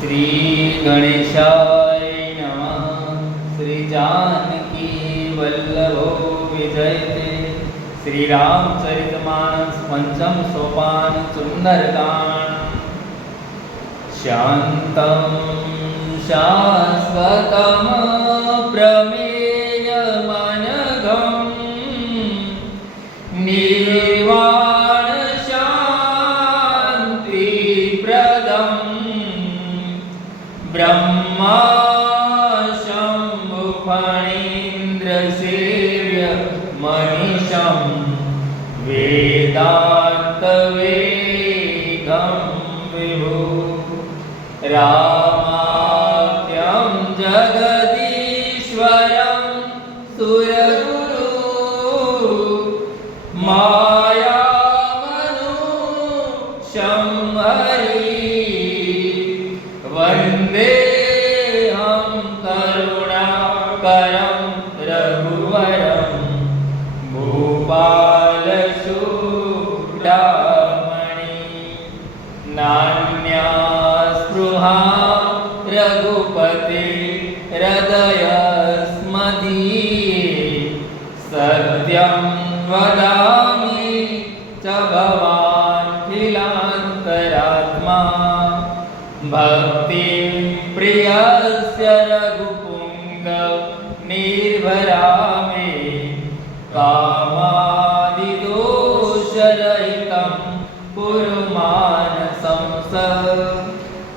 श्री गणेशाय नमः। श्री जानकी वल्लभो विजयते। श्री रामचरितमानस पंचम सोपान सुंदरकांड। शांतं शाश्वतं प्रमेयमनघं निर्वाण शान्तिप्रदं ब्रह्मा शम्भु फणीन्द्रसेव्य मनीषं वेदान्तवेगं विभु रामाख्यं जगदीश्वरं सुरगुरु मायामनुष्यं हरि वन्देऽहं करुणाकरं रघुवरं भूपालशूडामणि नान्या स्पृहा रघुपते हृदयस्मदीये सत्यं वदामि च भवान्खिलान्तरात्मा भक्तिं प्रियस्य रघुपुङ्गव निर्भरा मे कामादिदोषरहितं कुरु मानसं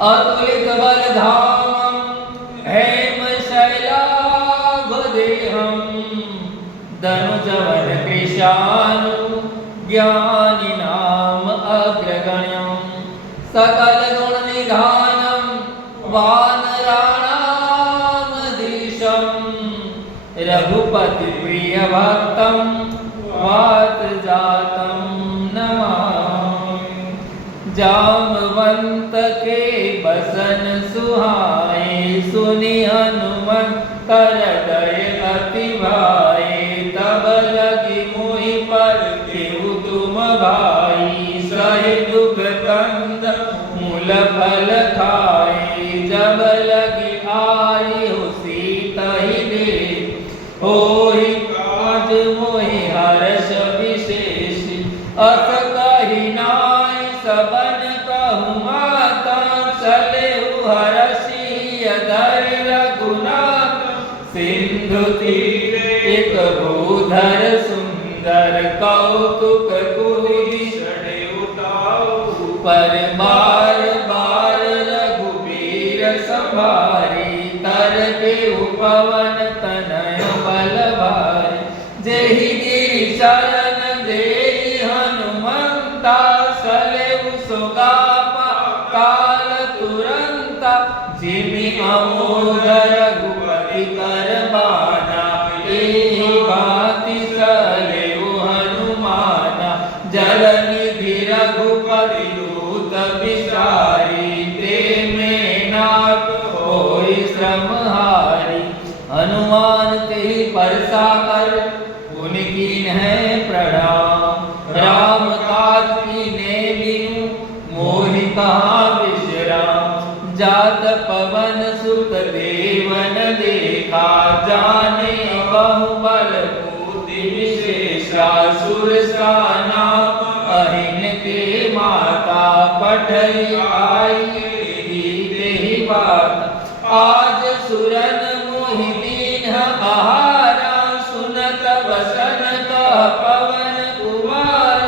अतुलित बलधामं हेमशैलाभदेहं धनुजवन कृशानु ज्ञानिनाम अग्रगण्यं सकलगुणनिधानं वानराणामधीशं रघुपतिप्रियभक्तं वातजातं नमामि। जामवंत के बसन सुहाए सुनि हनुमंत हृदय अति भाए तब लगी मोहि पर केहु तुम भाई सहि दुख कंद मूल फल खाए जब लगी आई हो सीतहि दे होहि काज मोहि हर्ष विशेष अस कहि नाय सबन कहु माता चलेहु हरषि अधर रघुनाथ सिंधु तीरे एक भूधर सुंदर कौतुक कुलीक्षण उठाऊ पर बार बार रघुबीर संभारी तर के उपवन तनय बल भारी जेहि गिरि शरण देहि हनुमंता सलेहु सुगापा काल तुरंता जिमि अमोद रघुपति कर बाना एहि भांति सलेहु हनुमाना जल निधि रघुपति दूत विचारी ते में नाथ होई श्रम हारी हनुमान तेहि परसा कर पुनि कीन्हे प्रणाम राम काज कीन्हे बिनु मोहि कहाँ विश्राम जात पवन सुत देवन देखा जाने बहुबल बूति विशेषा सुर साना अहिन के माता पठई आई देहि बात आज सुरन मोहि दीन्ह आहारा सुनत वसन कह पवन कुमार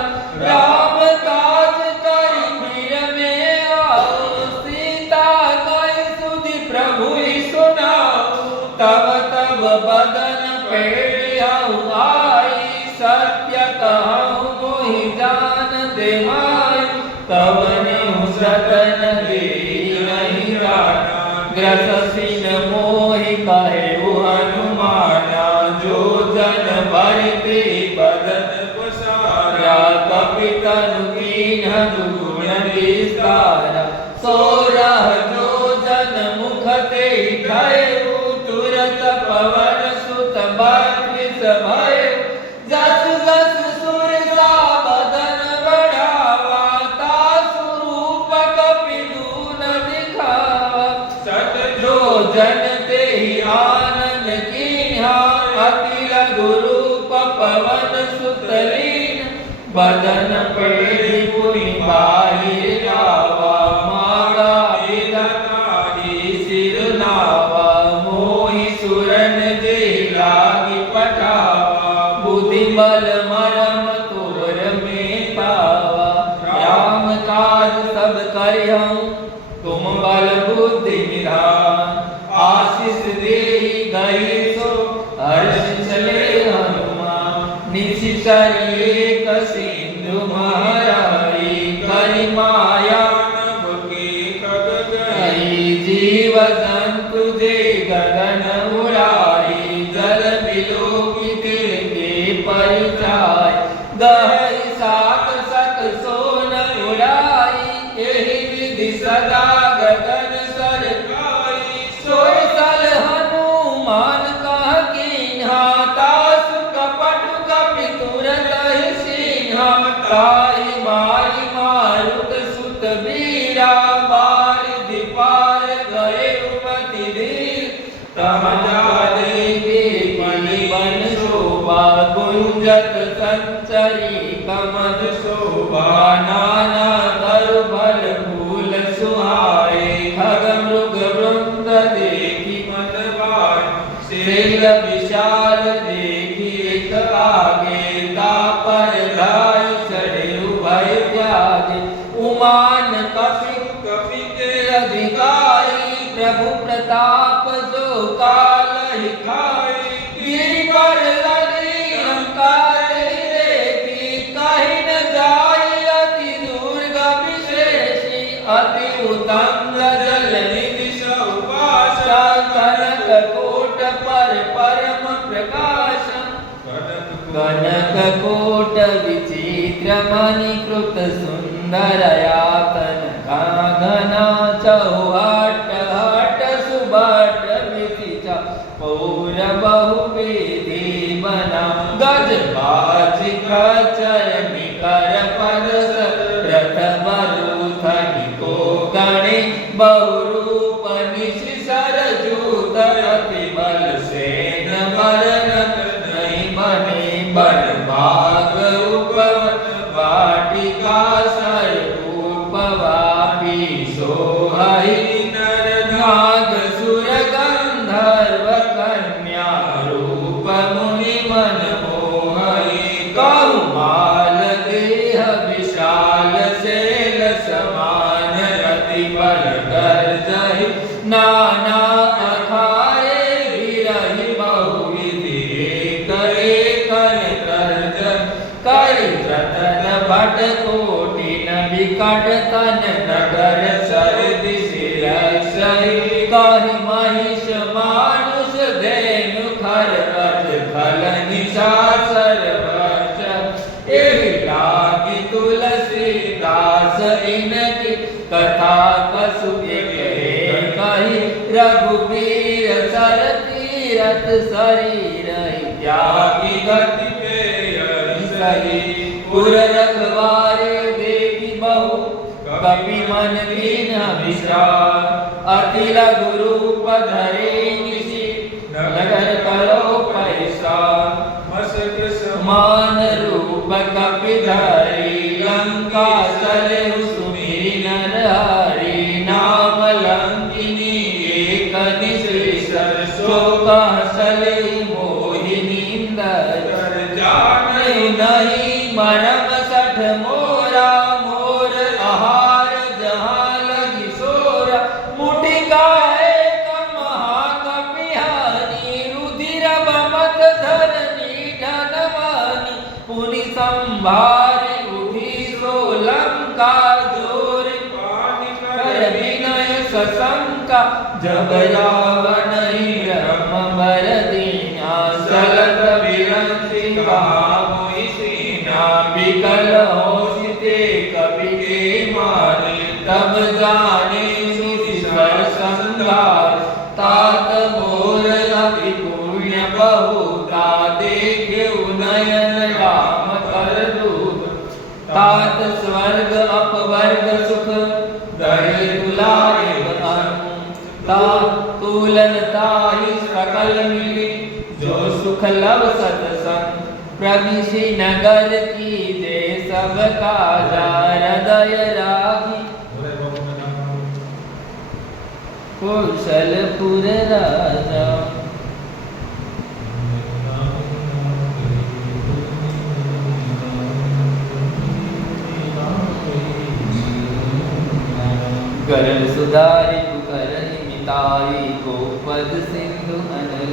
राम काज करि प्रिय में आओ सीता कहि सुधि प्रभु सुनाओ तब तब बदन पेड़ियाऊ आई सत्य कहूँ मोहि जान दे माय तब नेहु सतन देहि नहीं जाना ग्रसिन मोहि कहेउ हनुमाना जो जन भरते बदन पसारा कपितनु कीन्ह दुगुण विस्तारा सोरह जो जन मुख ते धयउ तुरत पवन सुत बत्रिस भय जस जस सुर सा बदन बढ़ावा तासु रूप कपि दूर जन ते ही आनंद कीन्हा अति लघु रूप पवन सुत लीन बदन पेढ़ी पुनि बाहिर आवा मागा बिदनाही सिर नावा मोहि सुरन जे लागी पठावा बुद्धि बल मरम तोर में पावा राम काज सब करिहूँ तुम बल बुद्धि निधान आशीष देहि गई सो हर्ष चले हनुमान निशिचर एक सिंधु महाराई करि माया नभ के खग गई जीव जंतु जे गगन उड़ाई जल बिलो की दिल के परिचाय गहरी साक सक सोन उड़ाई एहि विधि सदा गगन सरकाई सोय सल हनुमान कह कीन्हा तासु कपट कपि तुरत ही सिन्हा ताहि मारी मारुत सुत वीरा बारिधि पार गए उपति धीर तम जाले के पनि बन शोभा गुंजत संचरी कमद शोभा नाना तरु भल फूल सुहाए खग मृग वृंद देखी मन भाए शैल विशाल देखी एक आगे तापर धाय चढ़े उभय त्यागे उमान कपि कपि के अधिकारी प्रभु प्रताप जो काल ही खाए गिरि पर लगी लंका देखी कहीं न जाय अति दुर्गम विशेषी अति उत्तम जल निधि सौपाशा कनक कोट पर परम प्रकाश कनक कोट विचित्र मणिकृत सुंदर यातन कांगना चौहाट हाट सुबाट विचिचा पौर बहु विधि बना गज बाज खचर निकर पद रथ बरूथनि को गणे बहुरूप निशिसर जूत अति बल सेन मरनत नहीं बने बन भाग उपवन वाटिका सर उपवापी सोहहि नर नाग सुर गंधर्व कन्या रूप मुनि मन मोहहि कौमाल देह विशाल शैल समान रति बल गर्जहि नाना अखारे विरहि बहुविधि एकन कर्ज करि रतन भट कोटिन विकट तन नगर सर दिशिरक्षहि कहि महिष मानुष धेनु खर अज खल निशाचर वर्ष एहि लागी तुलसीदास इनकी कथा कसु कही रघुवीर सर तीरथ शरीर त्यागी गति सही पुर रखवारे देखी बहु कपि मन कीन्ह विचार अति लघु रूप धरे निशि नगर करो पैसा मसक समान रूप कपि धरी लंका चले सुमिरि नर हरि नाम लंकिनी एक निश्चर शोक हसले मोहिनींदर जाने नहीं मरम सठ मोरा मोर आहार जहाँ लगी सोरा मुटिका एक महाकपिहानी रुधिर बमत धरनी धनवानी पुनि संभारे उठी सो लंका जोर पानी कर विनय सशंका जब रावण ही ब्रह्म बर दीना चलत विरंसी मोहि सीना विकल होशिते कवि के मारे तब जाने सुधिकर संगार तात मोर अति पुण्य बहुता देखे नयन राम कर रूप तात स्वर्ग अपवर्ग सुख दर तुलाए तात स्थूलता ही सकल मिली, जो सुख लव सत्संग प्रविशि नगर की दे सब काजा हृदय रागी। कौशलपुर राजा गरल सुधारि करहि मिताई, गोपद सिंधु अनल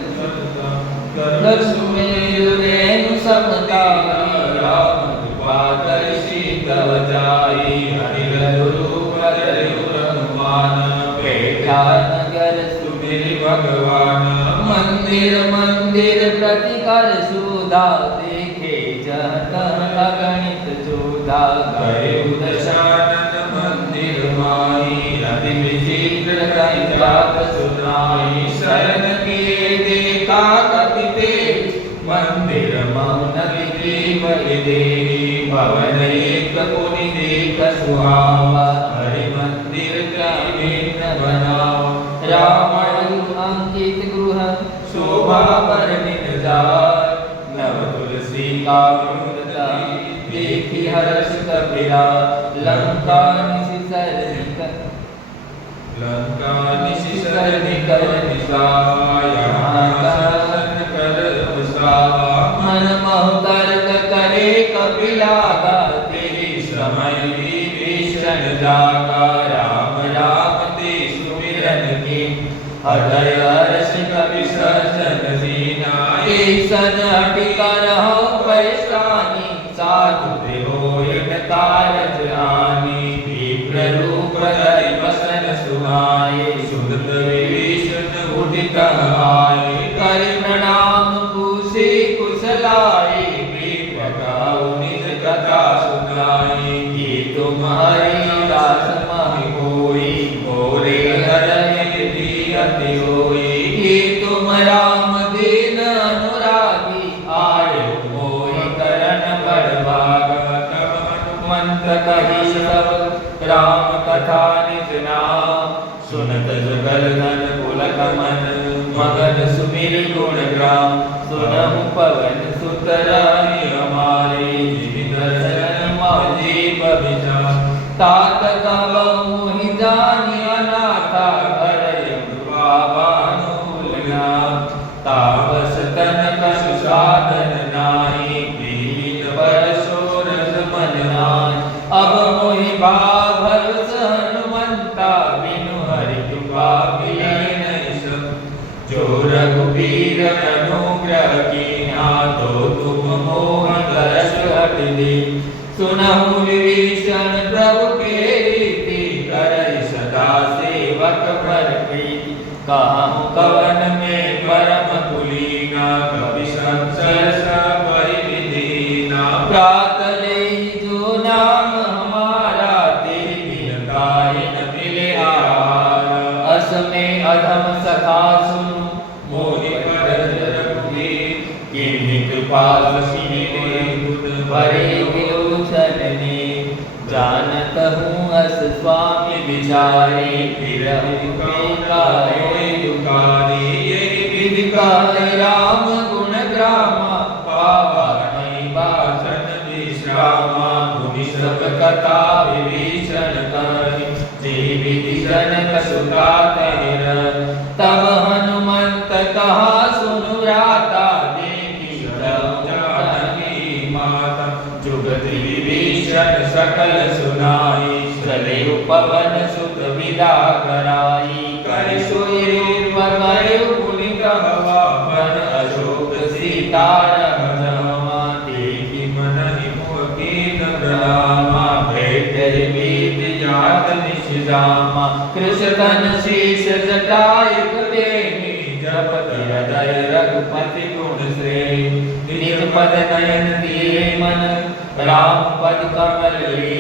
सुमेरु रेणु समताई, राम कृपा दर्शी तव जाई, अनिल रूप हनुमान, बैठा नगर सुमिरि भगवान। मंदिर मंदिर प्रति कर सुधा, देखे जहत अगणित जोधा, गए दशानन मंदिर माई, अति विचित्र संजात सुनाई, शरण के देखा कपि पे, मंदिर मौन बलि देवी, भवन एक पुनि देख सुहावा, हरि मंदिर त्राण बनाओ, रामायण अंकित गृह शोभा वर्णित जाय, नव तुलसी का मूर्ता देखी हर्ष कपिला, लंका निशिसर निकर निशाया, मन मोह तर्क करे कपिला, तेरी समय विभीषण जागा, राम राम ते सुमिरन के, हृदय हर्ष कपि सजन दीना, सन हटि करहु परेशानी, साधु देहो इन कारज आनी, विप्र रूप धरि बसन सुहाए, सुनत विभीषण उठित आए, कर प्रणाम पूछे कुशलाए, विप्र कहु निज कथा सुनाए, कि तुम्हारी दास महि कोई, मोरे हरहि अति होई, कि तुम राम दीन अनुरागी, आए मोहि करन बड़भागा, तब हनुमंत कहि सब राम कथा निज नाम, सुनत जुगल धन पुलक मन, मगन सुमिर गुण ग्राम, सुनहु पवन सुत रानी हमारे, जिन दर्शन मौजीब विचार, तात कबहु मोहि जानि अनाथा, हरय कृपा बानुलना, तापस तनक सुसाधन नाहि, दीन परशोरस मन नाहि, अब मोहि भाव भरोस हनुमंता, बिनु हरि कृपा मिलै नहि सब, जो रघुबीर अनुग्रह कीन्हा, तो तुम मोहि तरस हट दी, सुनहु विभीषण प्रभु के रीति, करहि सदा सेवक पर प्रीति, कहूँ कवन में परम कुलीना, कपि संसर सब विधीना, प्रात लेहि जो नाम हमारा, तेहि बिन काहि न मिले आहार, अस में अधम सखा सुनु, मोहि पर रघुवीर, किन्हि कृपा बसिनि भरे विलोचन ने, जानत हूँ अस स्वामी विचारे, फिरहु काये दुखारे, यही विधि काहि राम गुण ग्रामा, पावा नहीं बाचन विश्रामा, मुनि सब कथा विभीषण कहि, जे विधि जनक सुता कहिर, तब हनुमंत कहा सुनु भ्राता, देखि जानकी माता, जुगति विभीषण सकल सुनाई, चले पवन सुत विदा कराई, कर सोई रूप कयो पुनि कहवा, वन अशोक सीता रघुनामा, देखि मनहि मोह कीन प्रणामा, भेटहि बीत जात निशिरामा, कृष्ण तन शीश जटायु प्रेमी, जपति हृदय रघुपति गुण श्रेणी, निज पद नयन दिए मन, राम पद कमल ले,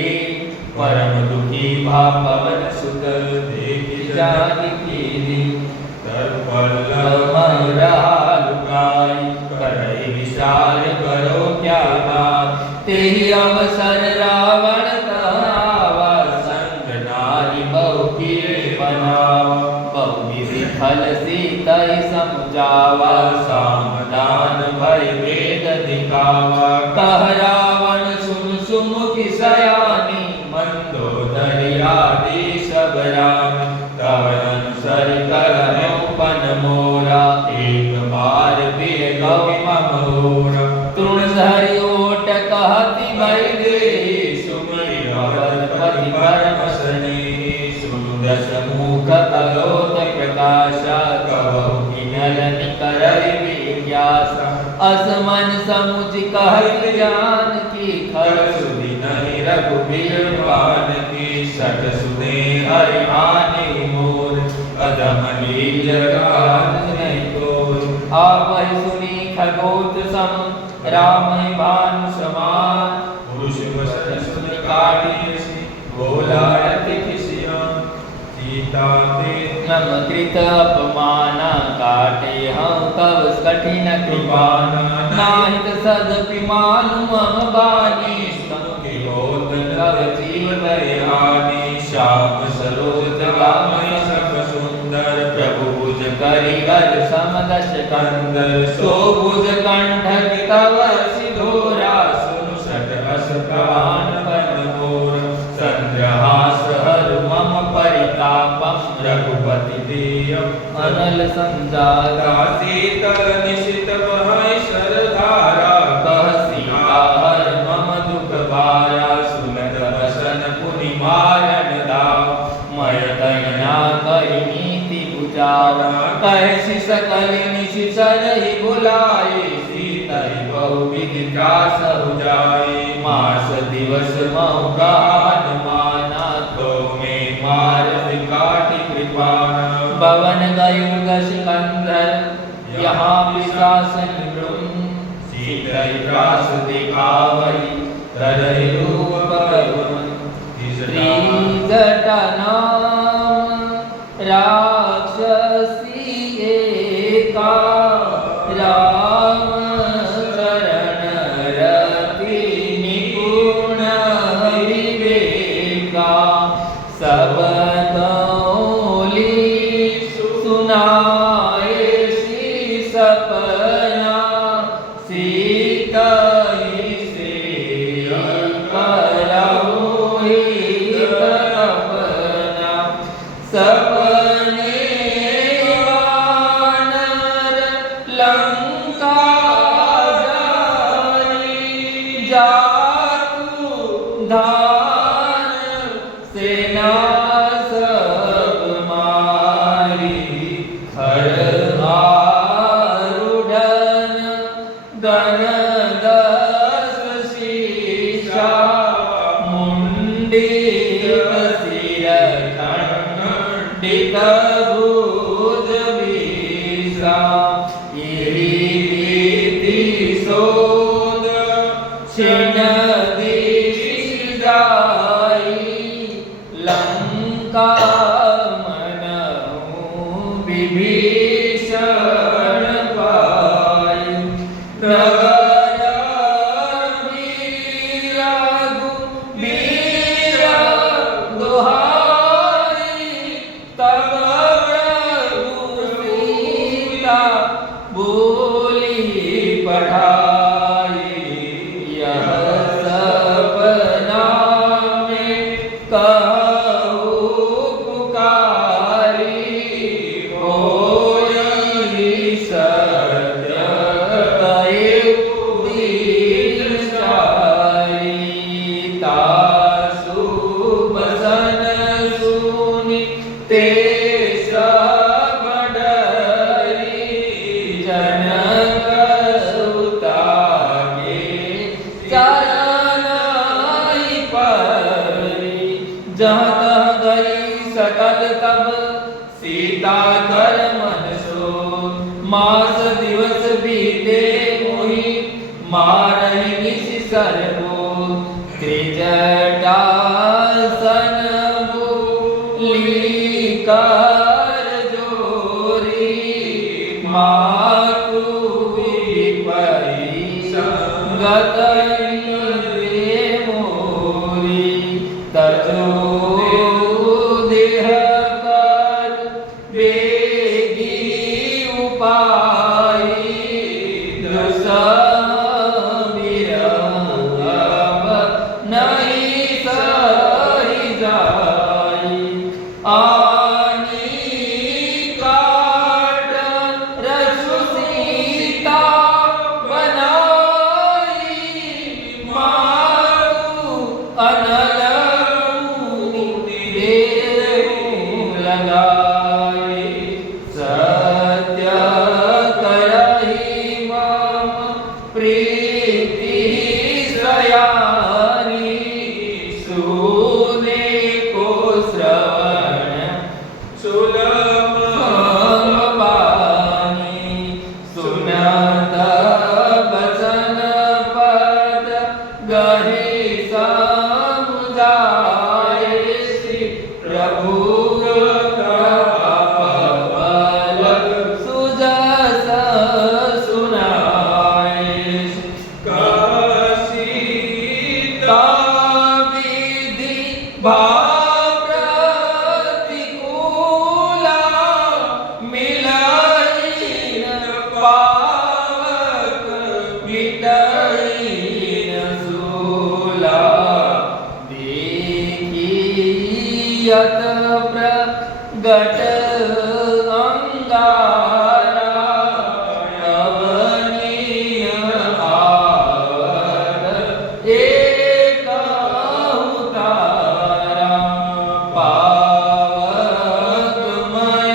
परम दुखी भा पवन सुत, देखि जानकी दीन, तत्पल्लव रहा लुकाई, करहि विचार करो क्या बात, तेहि अवसर रावण तहावा, संग नारी बहु कीर्ति बनावा, बहु विधि खल सीतई समझावा, सामदान भय वेद दिखावा। कह रावण सुन सुमुखी सयानी, मंदोदरी आदि सब राम। तब अनुसर करहु पन मोरा, एक बार फिर गौ मम होरा। तृण सहरि ओट कहति भय देहि, सुमि भगवति परम स्नेहि। सुदस मुख करोत प्रकाशा, कबहु किन्नर करहि जिज्ञासा। असमन समुझ कहत जानकी, खर सुधि नहीं रघुबीर बानकी। सठ सुने हरि आने मोर, अधम लील जगात नहीं कोर। आपहि सुनी खगोत सम, रामहि भानु समान। पुरुष वचन सुन काटी सी, बोला अति किसियान। सीता ते नम कृत अपमाना, काटे हम तव कठिन कृपाना। नाहित सदपि मानु मम बानी, समुखि होत तव जीव हानि। श्याम सरोज तगामि सब सुंदर, प्रभु भुज करि वर सम दश कंदर। सो भुज कंठ तव सिधोरा, सुनु सट अस प्रवान पन मोर। संद्रहास हर मम परितापम, रघुपति देयम अनल संजाता। शीतल निशित बहै शरधारा, कह सीता हर मम दुख भारा। सुनत बसन पुनि मारन दाव, मय तैना कहि नीति बुझावा। कहि सकल निशिचर ही बुलाए, सीतहि बहुविधि त्रास बुझाए। मास दिवस महु गान माना, तो में मारत काटि कृपाना। पवन गयुग सिकंदर, यहाँ विशासन ब्रह्म। सीतहि त्रास दिखावहि, तरहि रूप करुण। त्रिजटा नाम राक्षसी एका, राम शरण रति निपुण विवेका। सब कौली सुनाए सी सपना, सीतहि से करहु हित अपना। सपने वानर लंका जाई, जातु धान सेना सब मारी। हर आरूढ़न गण दस शीशा, मुंडित सिर खंडित भुज बीसा। इति सोद छिन दिशि जाई, लंका मनहु विभीषण पाई। नगर वीर रघुबीर दुहाई, तब प्रभु सीता बोली पठाई। यह सपना में कहु पुकारी, होई सत्य कहिउ दीन चारी। तासु बसन सुनि ते सब डरी, जनक सुता के चरण परी। जहाँ तहाँ गई सकल तब, सीता कर मन सो। मास दिवस बीते मोहि, मारहि निशि सरबो। त्रिजटा सन बोली कर जोरी, मातु विपरि संगत रे मोरी। तजो देह कर लगाए सत्य करहि मम प्रीति सयानी सुने को श्रवण सुलभ बानी सुनत बचन पद गहि समुदाय श्री प्रभु कृपाबल सुजस सुनाए कसिता विधि प्रतिकूला मिलहीन पावक मिटहीन सूला देखियत प्रगट अंगारा नवनीय आवत एक अवतारा पावकमय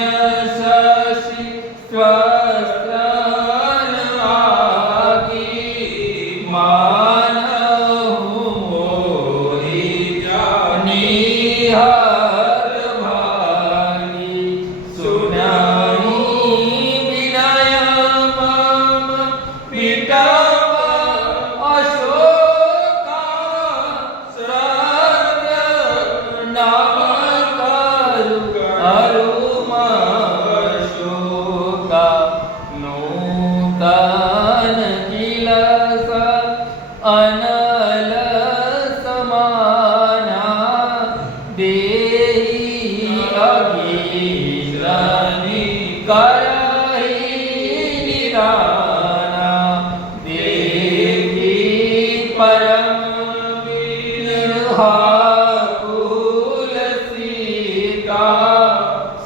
शशि स्वस्त्रन आदि मानहु मोहि निहत भागी सुनाई विनय मम पितव अशोका सत्य नाम करु अरुमा शोका नूतन किलस अनल समाना देहि अगीरनि करहि निदाना देखि परम निर्हाकुल सीता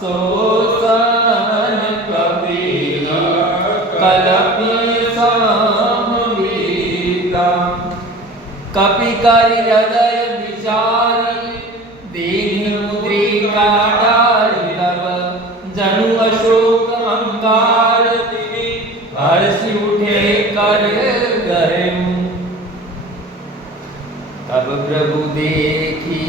सोसन कबीर कलपि समवीता कपि करि हृदय विचारी दीन मुद्रिका डारि तब जनु अशोक अंकार तिनि हर्षि उठे कर गहेमु तब प्रभु देखी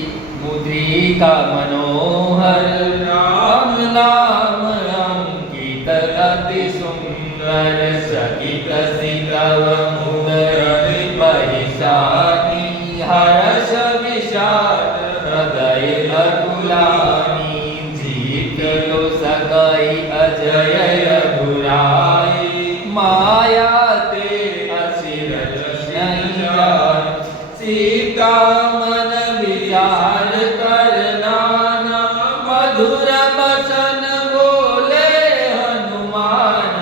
मुद्रिका मनोहर राम नाम अंकित अति सुंदर सकित सितव मुदरि परिशानी हर्ष विषाद हृदय अकुलानी जीत लो सकई अजय रघुराई माया ते असिर नहीं जान सीता मन विचार कर नाना मधुर बचन बोले हनुमान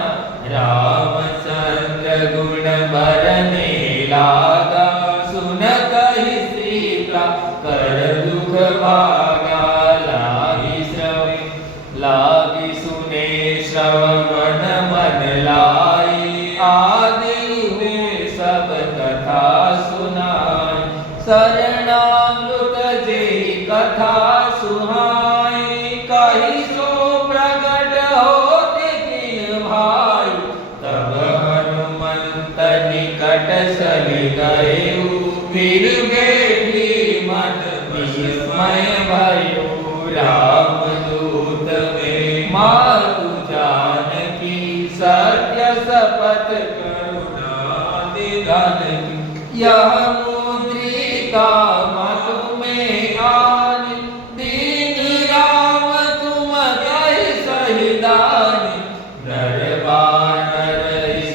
रामचंद्र गुण बरने लागा सुनत ही सीता कर दुख भागा लागी सुने श्रवण मन लाई आदि हुए सब कथा सुनाई शरणामृत जे कथा सुहाई कही सो प्रगट होते किन भाई तब हनुमंत निकट सलि गए फिर बेटी मन विस्मय भयो रामदूत में मातु जानकी सत्य शपथ करुणा निधान की यह मुद्रिका मतु में आन दीनी राम तुम कहि सहिदानी नर बानर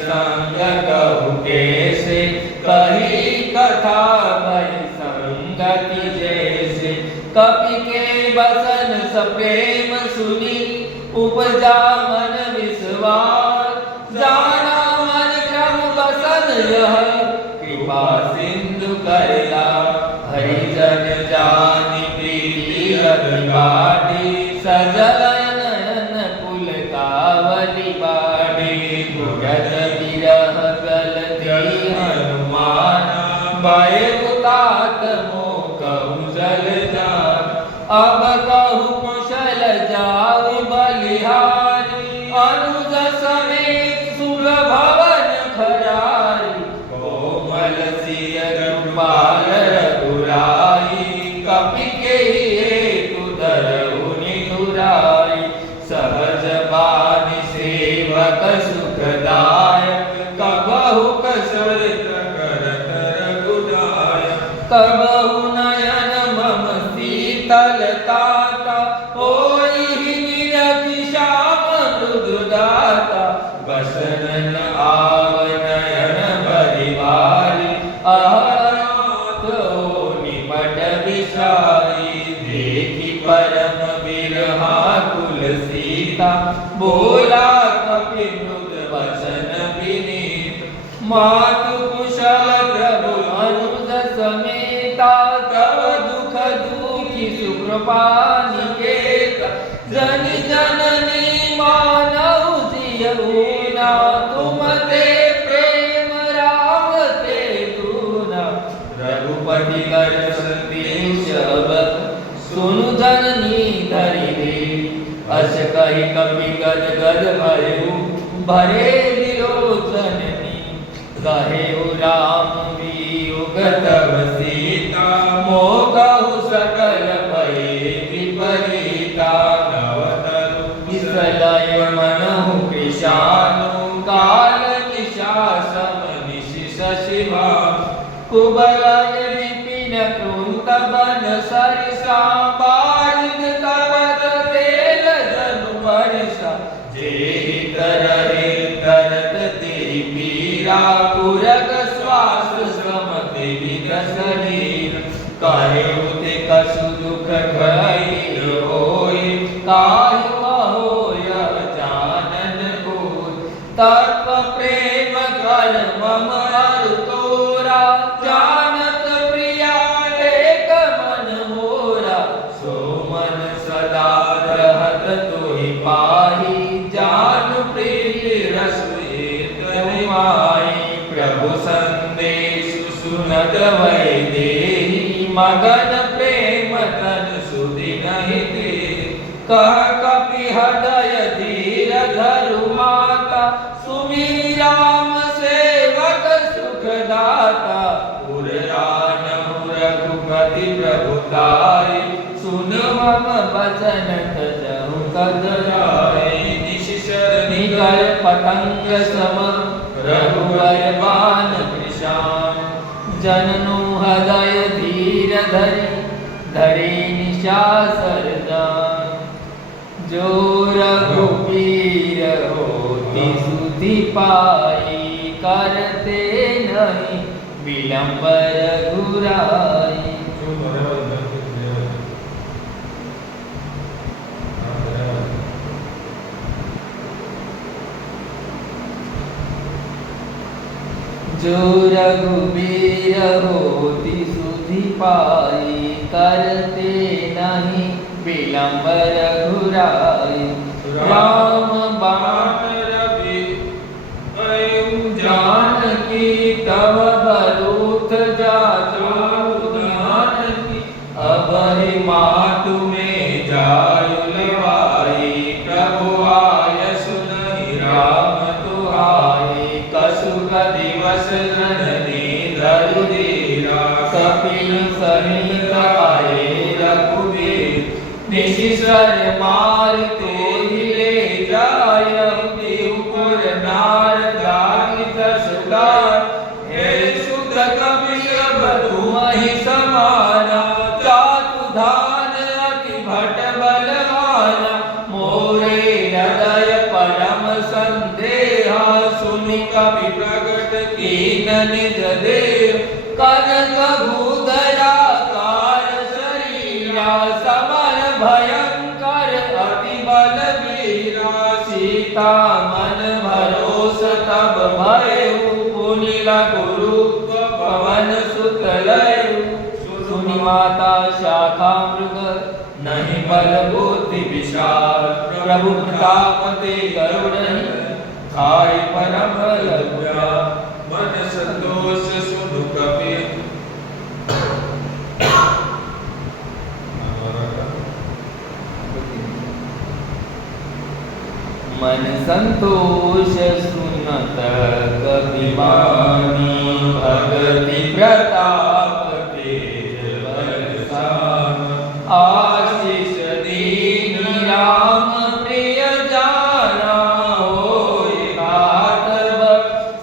संग कहु कैसे कही कथा भई संगति जैसे कपि के बसन सप्रेम सुनी उपजा मन विश्वास जाना मन क्रम बसन यह कृपा सिंधु करला हरिजन जानि प्रीति अति बाटी सजल नयन पुल कावली बाटी भुजत विरह गलती हनुमान भय उतात मोह कहु जल जान अब कहु कुशल जा सीता, बोला कपि मृद वचन विनीत। मातु कुशल प्रभु अनुज समेता, तव दुख दुखी सुकृपा निकेता। जन जननी मानव जियऊना, तुम ते प्रेम राम ते दूना। रघुपति कर संदेश बत, सुनु जननी धरि दे। अस कहि कपि गद गद भयउ, भरे विलोचन नी। कहेउ राम वियोग तव सीता, मोहकहु सकल भये विपरीता। नवतरु विसलय मनहु कृशानु, काल निशासम निशि शशिभा। कुबलय विपिन कुंत बन सरिसा, बारिक तपत तेल जनु बरसा। जेहि तरहि तरत तेहि पीरा, पुरग श्वास श्रमति विद शरीर। कहेउ ते कछु दुख गहीर होय, काहु कहोय जानन कोय। तत्व प्रेम कर मम अरु तोरा, जानत प्रिया एक मन मोरा। सो मन सदा रहत तोहि पाहि, जानु प्रिय रस एक माहि। प्रभु संदेश सुनत वैदेही, मगन प्रेम तन सुदिनहि ते। कह कपि हृदय धीर धरु माता, सुमिरि राम सेवक सुखदाता। उर रानहु रघुपति प्रभुताई, सुन मम वचन तजहु कद जाय। निशिचर निकर पतंग सम, रघुवर बाण कृशान। जननु हृदय धीर धरि, धरे निशाचर जान। जो रघुबीर होति सुधि पाई, करते नहीं विलंब रघुराई। जो रघुबीर होति सुधि पाई, करते नहीं विलंब रघुराई। राम बाण रवि जानकी, तव बरूथ जाचो जानकी। अबहि मातु में जायु लवाई, प्रभु आयसु नहीं राम तुहाई। कसुक दिवस जननी धरु धीरा, कपिल सहित आए रघुवीर। निशिचर मार तोहि ले जायउ, देवपुर नार जाति सुदार। हे सुत कपि अब तुमहि समाना, जातु धान अति भट बलवाना। मोरे हृदय परम संदेहा, सुनि कपि प्रगट कीन निज देव। कनक भूधरा कार शरीरा, समर भयंकर अति बलवीरा। सीता मन भरोस तब भयउ, पुनि लघु रूप पवन सुत लयउ। सुनि माता शाखा मृग, नहीं बल बुद्धि विशाल। प्रभु प्रताप ते गरुड़हि, खाई परम लघुरा। मन संतोष सुनु कपि, मन संतोष सुनत कपि बानी। भगति प्रताप तेज बरसाना, आशीष दीनि राम प्रिय जाना। होय कातव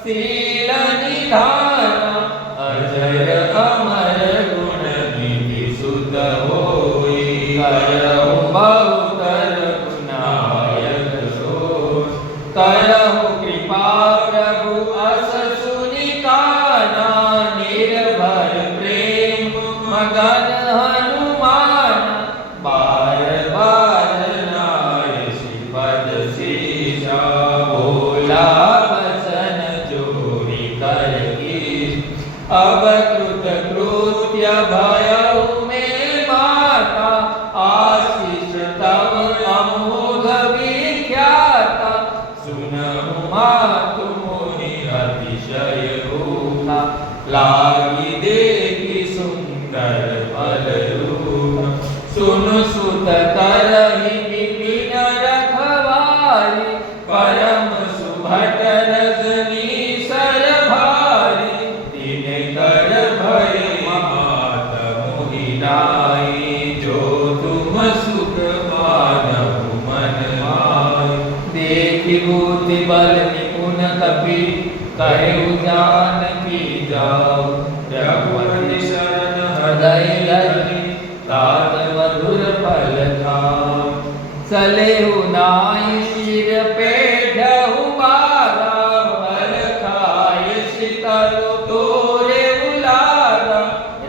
शील निधाना, अजर अमर गुण निधि सुत होय। करहु बहुतर गुनायक सोय, करहु कृपा प्रभु अस सुनि काना। निर्भर प्रेम मगन हनुमान, बार बार नाय हारी परम सुभट रजनी सर भारी दिन कर भय मात मोहि नाई जो तुम सुख मानहु मन माय देखि बुद्धि बल निपुण कपि कहु जानकी जाओ रघुपति शरण हृदय धरि तात मधुर फल खाओ सलेहु नाई सिर पेढ़हु बागा फल खाय शीतल तोरे उलागा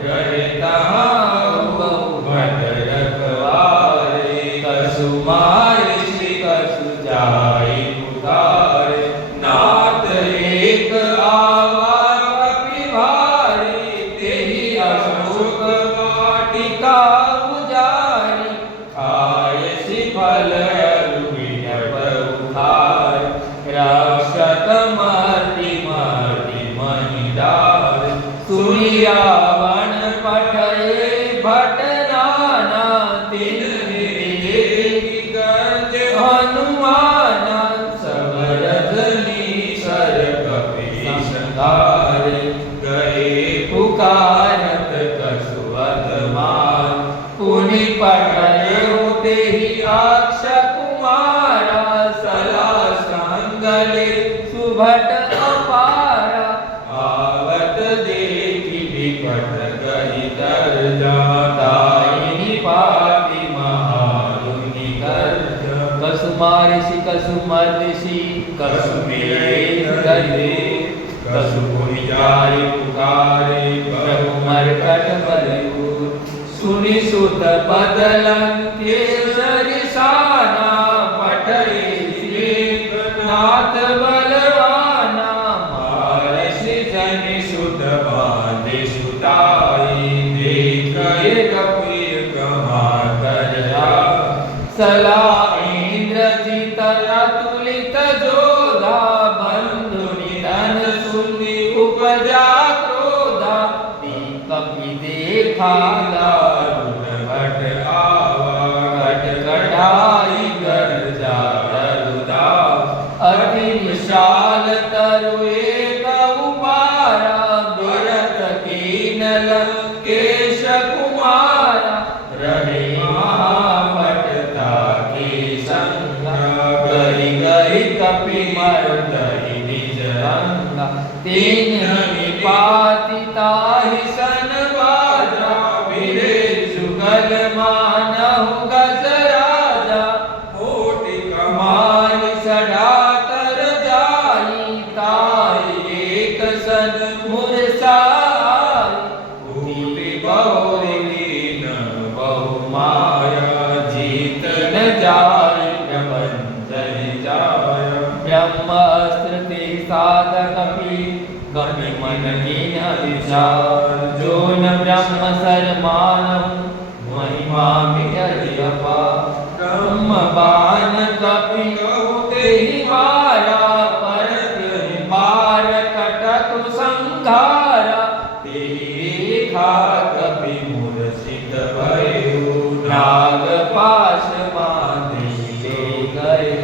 रहे तहाँ बहु भट रखवारे कसु मारिषि कसु जाई पुकारे नाथ एक आवा कपि भारी तेहि अशोक वाटिका उजारी खायसि फल रक्षक मर्ति मर्ति महिदार सुनि रावण पठये भट नाना तिन्हि गर्ज हनुमान सब रजनी सर कपि संहार गए पुकारत कसु अधमान पुनि पठये तेहि अक्षय कुमारा सला संगले सुभट अपारा आवत देखि विकट गहि तर जाताई पाति महारुनि गर्ज कसु मारिषि कसु मर्दिषि कसु मिले गए कसु पुनि जाई पुकारे प्रभु मरकट बलयूर सुनि सुत बदलंकेसरि साना पठये नाथ बलवाना मारसि जनि सुत बांधे सुताई देखये कपि कहा कर सला इंद्रजित अतुलित जोधा बंधु निधन सुनि उपजा क्रोधा कपि देखा दारुण भट आवा घट कढ़ाई गर्जा दरुदा अति विशाल तरु एक उपारा बिरत कीन लंकेश कुमारा रहे महाभटता के संगा गहि गहि कपि मर्दहि निज रंगा तेन निपाति ताहि सन बाजा बिरे जुगल मानहु गज राजा कोटि कमान सढ़ा तर जाई ताई एक सन मुरसाई भूमि बहु लीन बहु माया जीत न जाय प्रबंधन जाय ब्रह्मास्त्र ते साधक कपि मन कीन विचार जो न ब्रह्म सर मानहु महिमा मिटहि अपार ब्रह्म बान कपि तेहि मारा परत पार कटक संघारा तेहि रेखा कपि मूर्छित भयो नाग पाश बांधि ले गए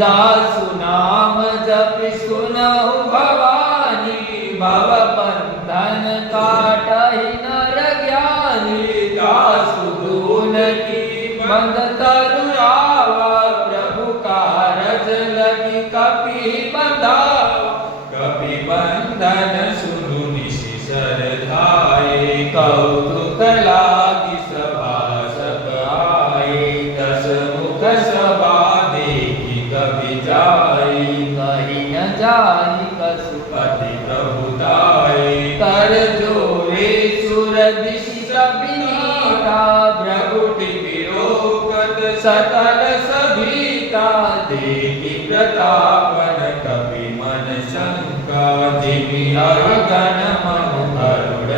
जासु नाम जपि सुनहु भवानी भव बंधन काटहि नर ज्ञानी जासु दून की बंध तरु आवा प्रभु कारज लगी कपि बंधावा कपि बंधन सुनु निशि सर धाये कौतुक लागी सभा सब आए दस मुख सभा देखि कपि जाई कहि न जाई कसुपति प्रभुताई कर जोरे सुर दिशि सबिनीता भ्रगुटि विरोकत सकल सभीता देखि प्रतापन कपि मन शंका जिमि अगन मन अरुण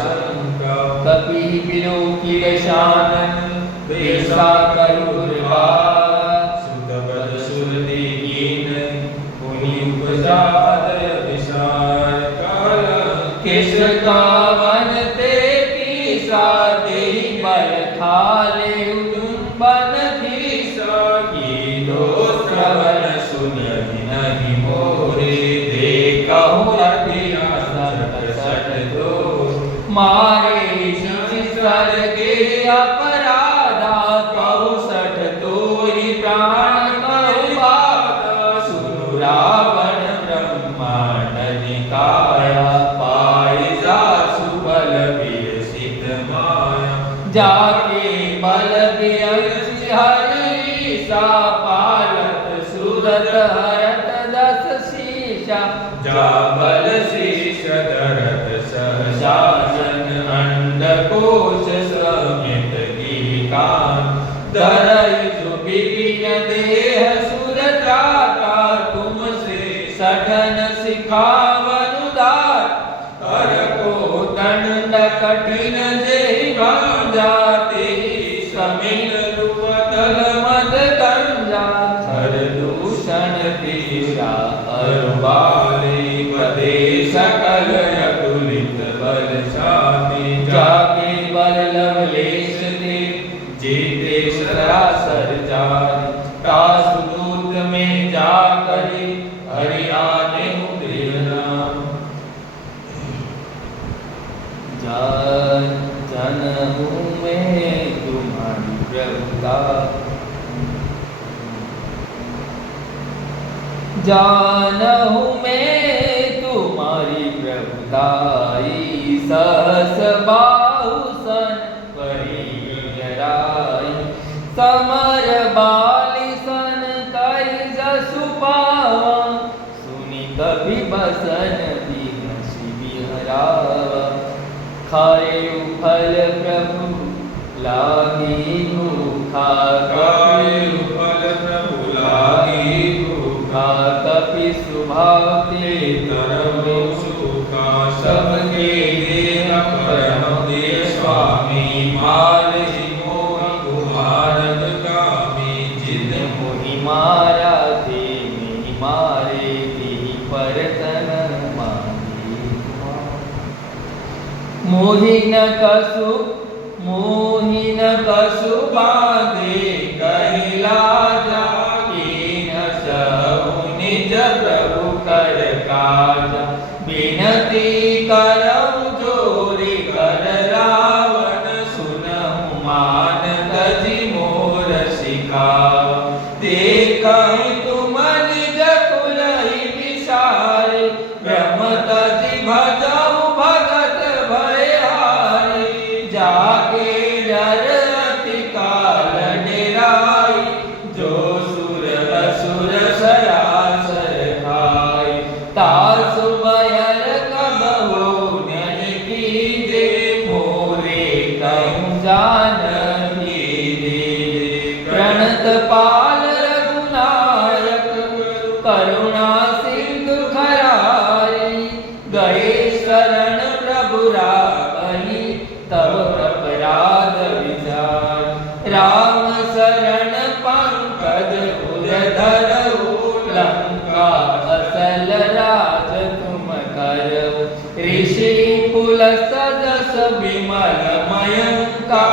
शंका कपि विलोकि रसानन देशा करुर्वा सुतपद सुर देखिन पुनि उपजा विशाल काल किस कावन ते तीसा देहि बल खाले उदुम बन धीसा की दो श्रवण सुनहि नहीं मोरे, देखहु अखिया सट सट तो। मारे स्वर के अपराधा, कहु सठ तोहि प्राण कहु बाधा। सुनु रावण ब्रह्मांड निकाया, पाए जासु बल विरसित माया। जाके बल विरसि हरिषा, पालत सुरत हरत दस शीशा। जा बल शीश धरत सहसासन, अंडकोश समेत गिरिकान। धरई जो विपिन देह सुरत्राता, तुम से सठन सिखावन उदार। कर को दंड कठिन जेहि भांजाते, समिल रूपतल मद गंजा। हर दूषण तीरा अरुबाले, पदे सकल अतुलित बलशाली। जाके बल लवलेश दे, जेते सरासर जारी। तासु दूत में जा करी, हरि आने नाम। जानहु मैं तुम्हारी प्रभुता, जानहु मैं तुम्हारी प्रभुताई। सहस बाहु सन परियराई, समर बाली सन करि जसु पावा। सुनि कपि बसन बिहसि बिहरावा, खाए फल प्रभु लागी भूखा। खाए फल प्रभु लागी भूखा, कपि सुभाते तरव सुखा। सबके देह परम दे स्वामी, मारहि मोहि कुमारक कामी। जिन मोहि मारा ते मेहि मारे, तेहि परतन मारे। मोहि न कसु बांधे, कहि लाजा। कीन सहु निज प्रभु कर काजा। बिनती करहु जोरि कर रावण, सुनहु मान तजि मोर सिखावा। देखहि तुम निज कुलहि विसारे, ब्रह्म तजि भजहु भगत भयहारी। जाके डर अति काल डेराई, जो सुर असुर सरासर खाई। तासु बयर कबहु नहीं कीजे, मोरे कहूँ जानहि दे। प्रणत पाल रघुनायक, करुणा सिंधु खरारी। गए शरण प्रभु रावहि, तब अपराध विचार। राम शरण पंकज उरधरहु, लंका असल राज तुम करहु। ऋषि कुल सजस विमल मयंका,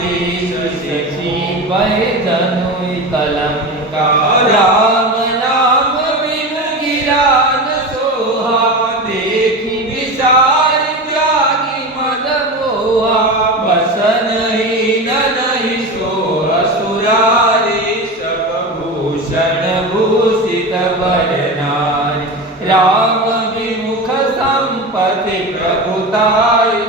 देश शशि वै जनुई कलंका। राम नाम बिनु गिरा न सोहा, देखि विचार त्यागी मद मोहा। बसन हीन नहीं सो असुरारी, सब भूषण भूषित वर नारी। राम विमुख संपत्ति प्रभुताई,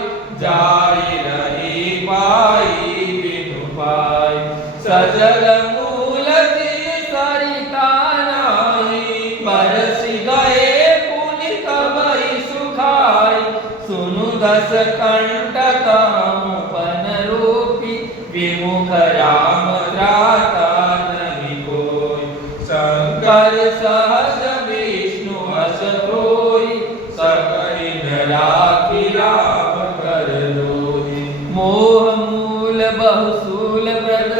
जाई रही पाई बिनु पाई। सजल मूल जिन सरिता नाई, बरसि गए पुनि कबहि सुखाई। सुनु दस कंटक हूँ पन रूपी, विमुख राम त्राता नहीं कोई। शंकर सहस विष्णु हस कोई, सकहि न राखि राम कर लोई। मोह मूल बहुसूल प्रद,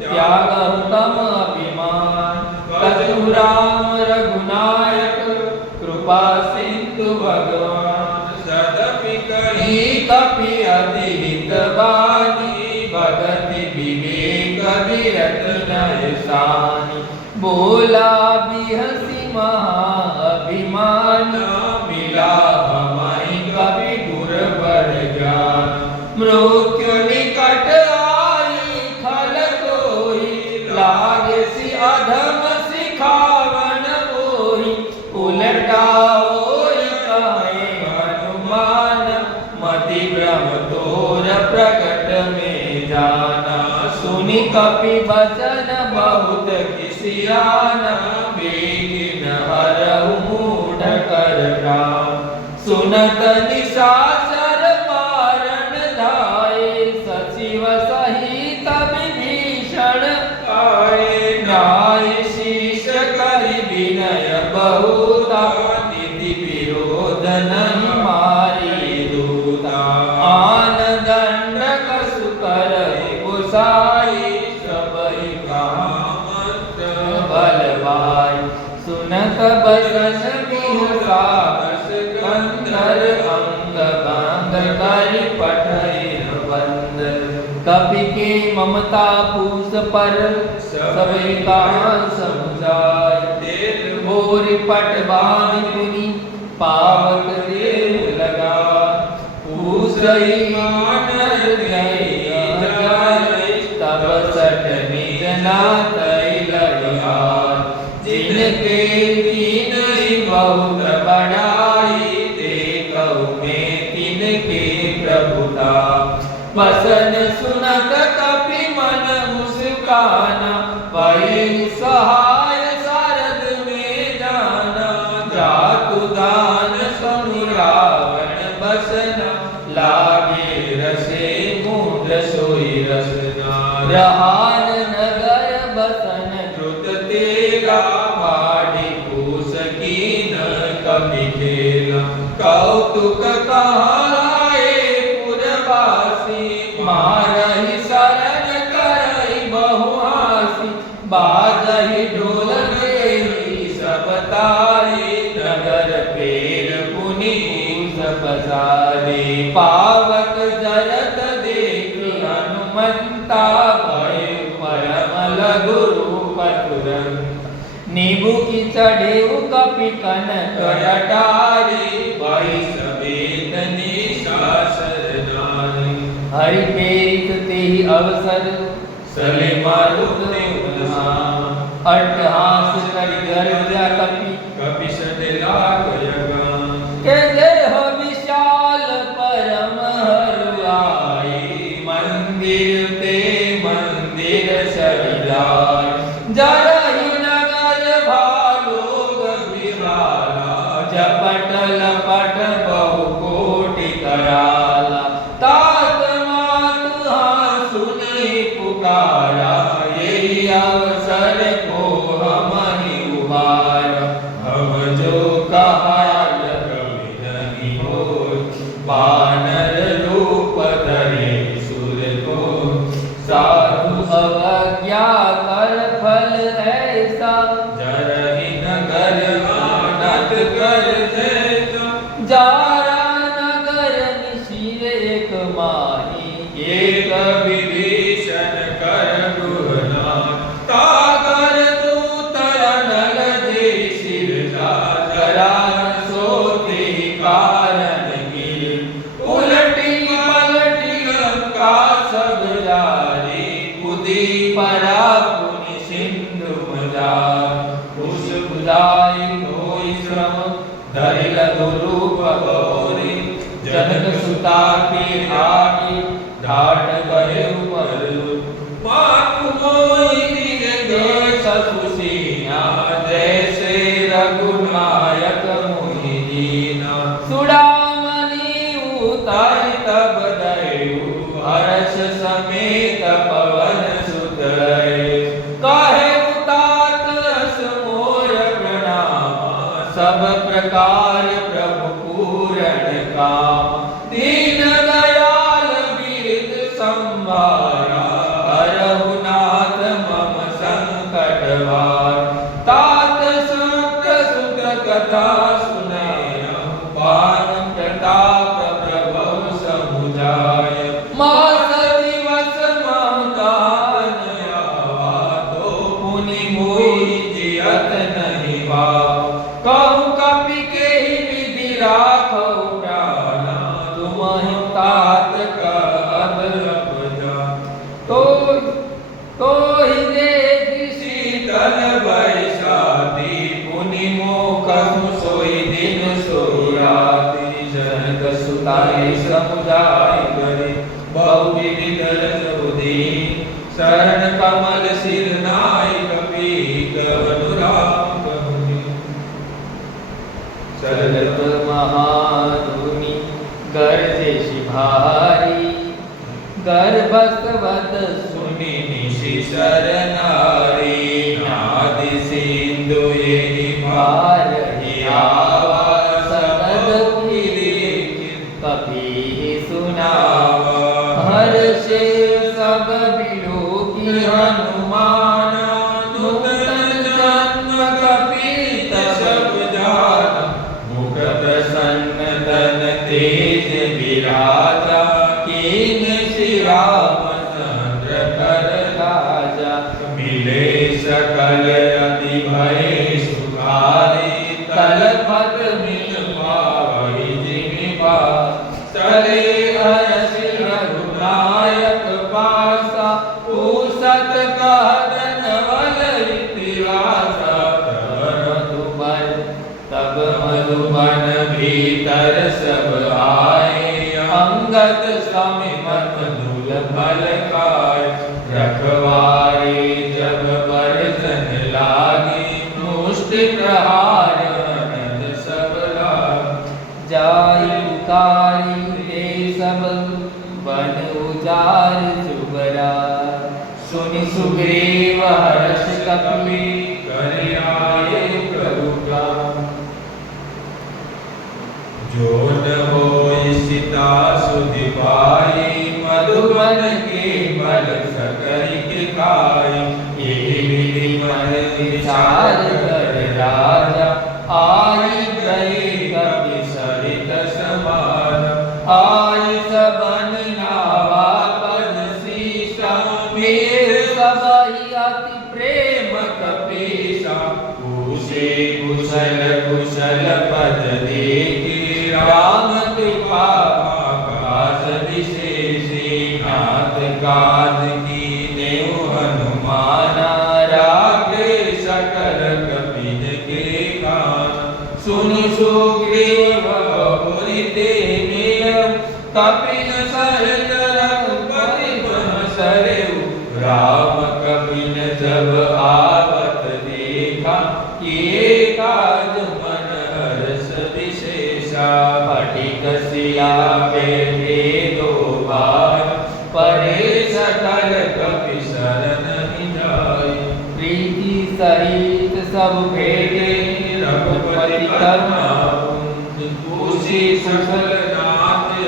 त्यागहु तम अभिमान। कछु राम रघुनायक, कृपा सिंधु भगवान। सदपि कहि कपि अति हित बानी, भगति विवेक विरत नय सानी। बोला भी हंसी महाअभिमान, मिला हमारी कभी गुर बढ़ ज्ञान। मृत्यु निकट आई खल कोई, लागे सी अधम सिखावन होई। उलटा होई कहे हनुमान, मति भ्रम तोर प्रकट में जाना। सुनि कपि वचन बहुत किसियाना, बेगिन हरहु मूढ़ कर राम। सुनत निशाचर मारन धाये, सचिव सहित विभीषण आए। न्याय शीश करि विनय बहुता, नीति विरोध नहीं मारी दूता। आन दंड कसु कर गुसाई, सबहि कामत बलवाई। सुनत बसन बिहुसा कंदर, अंग बांध कर पठैर बंद। कपि के ममता पूस पर, सबहि कहा समझाय। मोर पट बांध पुनि पावक देव लगा, पूसई मानर गई जाय। तब सठ निज नातै लगिहार, जिनके दीन बहुत बढ़ाई। देखहु मैं तिनके प्रभुता, वसन सुनत कपि मन मुस्काना। वही सहाय सारद में जाना, जातु दान सुनि रावण बसना। लागे रसे मूढ़ सोई रसना, रहान नगर बसन द्रुत तेगा। वाड़ी पूस कीन कपि खेला, कौतुक कहाए पुरवासी। मारहि शरण करहि बहुहासी, बाजहि ढोल देहि सब ताई। नगर पेर पुनि सब पसारे, पावक जरत देखि हनुमंता। भय परम लघु रूप तुरंत, नीबू की चढ़ेउ कपि कनक अटारी। भई समेत निशाचर नारी, हरि प्रेरित तेहि अवसर। सले मारुत अट्टहास करि गर्जा कपि, कपि सने लाग यगान। के देह विशाल परम हरुआई, मंदिर ते मंदिर सरिजाय। जरहि नगर भालू विशाला, झपट लपट बहु कोटि कराला। तात मात सुनि पुकारा, यही अवसर को हमहि उबारा। हम जो कहा कवि नहीं होय, वानर रूप धरे सुर को। साधु अवज्ञा कर फल ऐसा, जरहि नगर आनत कर जैसा। जारा नगर निशिर एक माही, एक विभीषण कर गृहनाथ। ताकर दूतर नल जे सिर जरा, सोते कारण गिर। उलटी पलटी लंका सब जारी, कुदी परा पुनि सिंधु मजार। उस बुझाई होई श्रम, धरि लघु रूप गौरी। जनक सुता के आगे, ढाट गए पर। मातु मोहि देश सुसीना, जैसे रघुनायक मुनि दीना। चूड़ामणि उतारि तब दयु, हर्ष समेत पवन सुत रहे। कहे तात अस मोर प्रणाम, सब प्रकार प्रभु पूरण काम। दीन दयाल बिरद संभारा, हरहु नाथ मम संकट भार। तात सुख सुख कथा सुनाय, पान प्रताप प्रभु समुझाय। मास दिवस महतान आवा, तो पुनि मोहि जिय सरनारी नाद सिंधु यही भार आवा सगद कभी सुनावा हर्षे सब बिलो की हनुमान नूतन जन्म कपीत सब जाना मुख प्रसन्न तन तेज विराजा कीन श्री रामचंद्र कर राजा मिले सकल अति भय सुखारी तलपत मिल पावई जिमि बास चले हर्षि रघुनायक पासा पूसत कहत नवल इतिहासा तब मधुबन भीतर सब आए अंगद समिमत दूल फल खाए रखवारे जब बरतन लागे मुष्टि प्रहार अनंत सब लाग जाई उतारी ते सब बन उजार जुबरा सुनि सुग्रीव हर्ष कपि कर आए प्रभु का जो न होय सीता सुधि पाई मधुबन के मल सकरि के खाई यही विधि मन विचार कर राजा आई गए कपि सरित समान आई सबन नावा पद सीसा मेर सबहि अति प्रेम कपीसा पूछे कुशल कुशल पद देखी राम कृपा काज विशेषी नाथ काज की देव हनुमाना राखे सकल कपिन के कान सुनि सुग्रीव बहुरि ते मिल कपिन सहित रघुपति पुन सरयु राम कपिन जब आवत देखा किए काज मन हर्ष विशेषा फटिक शिला बैठे दो भाई पढ़े सकल कपि शरण जाय प्रीति सहित सब भेटे रघुपति करुणा पूछे कुशल नाथ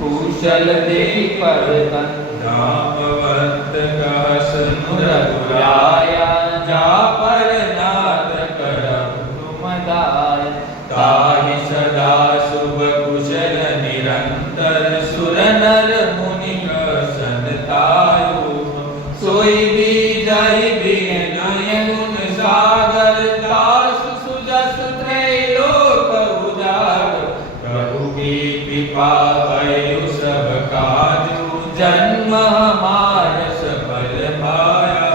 कुशल देहि परतन नामवंत कहस रघुराया जा पर नाथ करम तुम दाय ताहि सदा शुभ कुशल निरंतर सुर नर मुनि संतायु सोई बीजहि विनय गुण सागर दास सुजस त्रैलोक उजागर प्रभु की कृपा भयु सब काजु जन्म हमार सफल पाया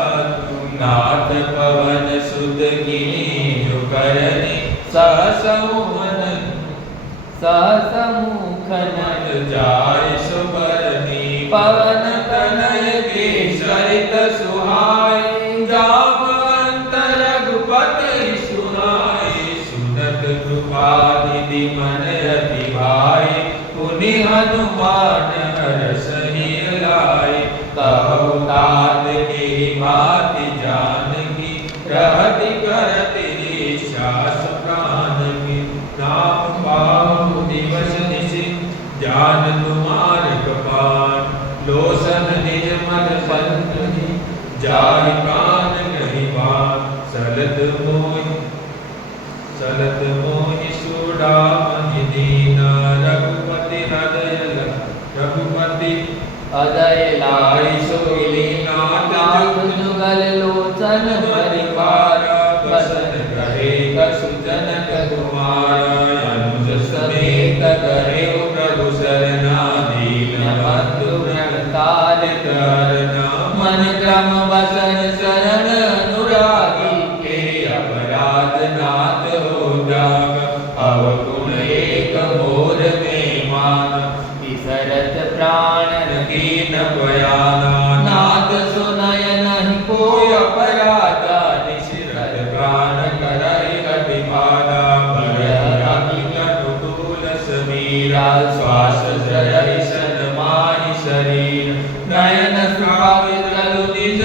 नाथ पवन सुत कीन्यु करनी सहसमुख नल जाय सुबरनी पवन तनय के सरित सुहाय जामवंत रघुपति सुनाय सुनत कृपा निधि मन अति भाई पुनि हनुमान हर्ष लाय कहु तात के भाति जानकी रहति करति श्यास प्राण की नाम पाहु दिवस निशि जान तुम्हार कपान लोसन निज मन संतनि जाहि प्राण कहि बान सलत मोहि सुडामहि दीना रघुपति हृदय लाई सोइलीना नाथ जुगल लोचन परिवार बसन कहे कसु जनक कुमार अनुज समेत करे प्रभु शरणा दीन बंधु प्रणतार करना मन क्रम बसन शरण अनुरागी के अपराध नाथ हो जाग अवगुण एक मोर में मान विसरत प्राण कीन बयाना नाथ सुनय नहीं कोई अपराधा निशिरत प्राण करहि कटिपादा अनुकूल समीरा श्वास जरहि सन माहि शरीर नयन सुहावित निज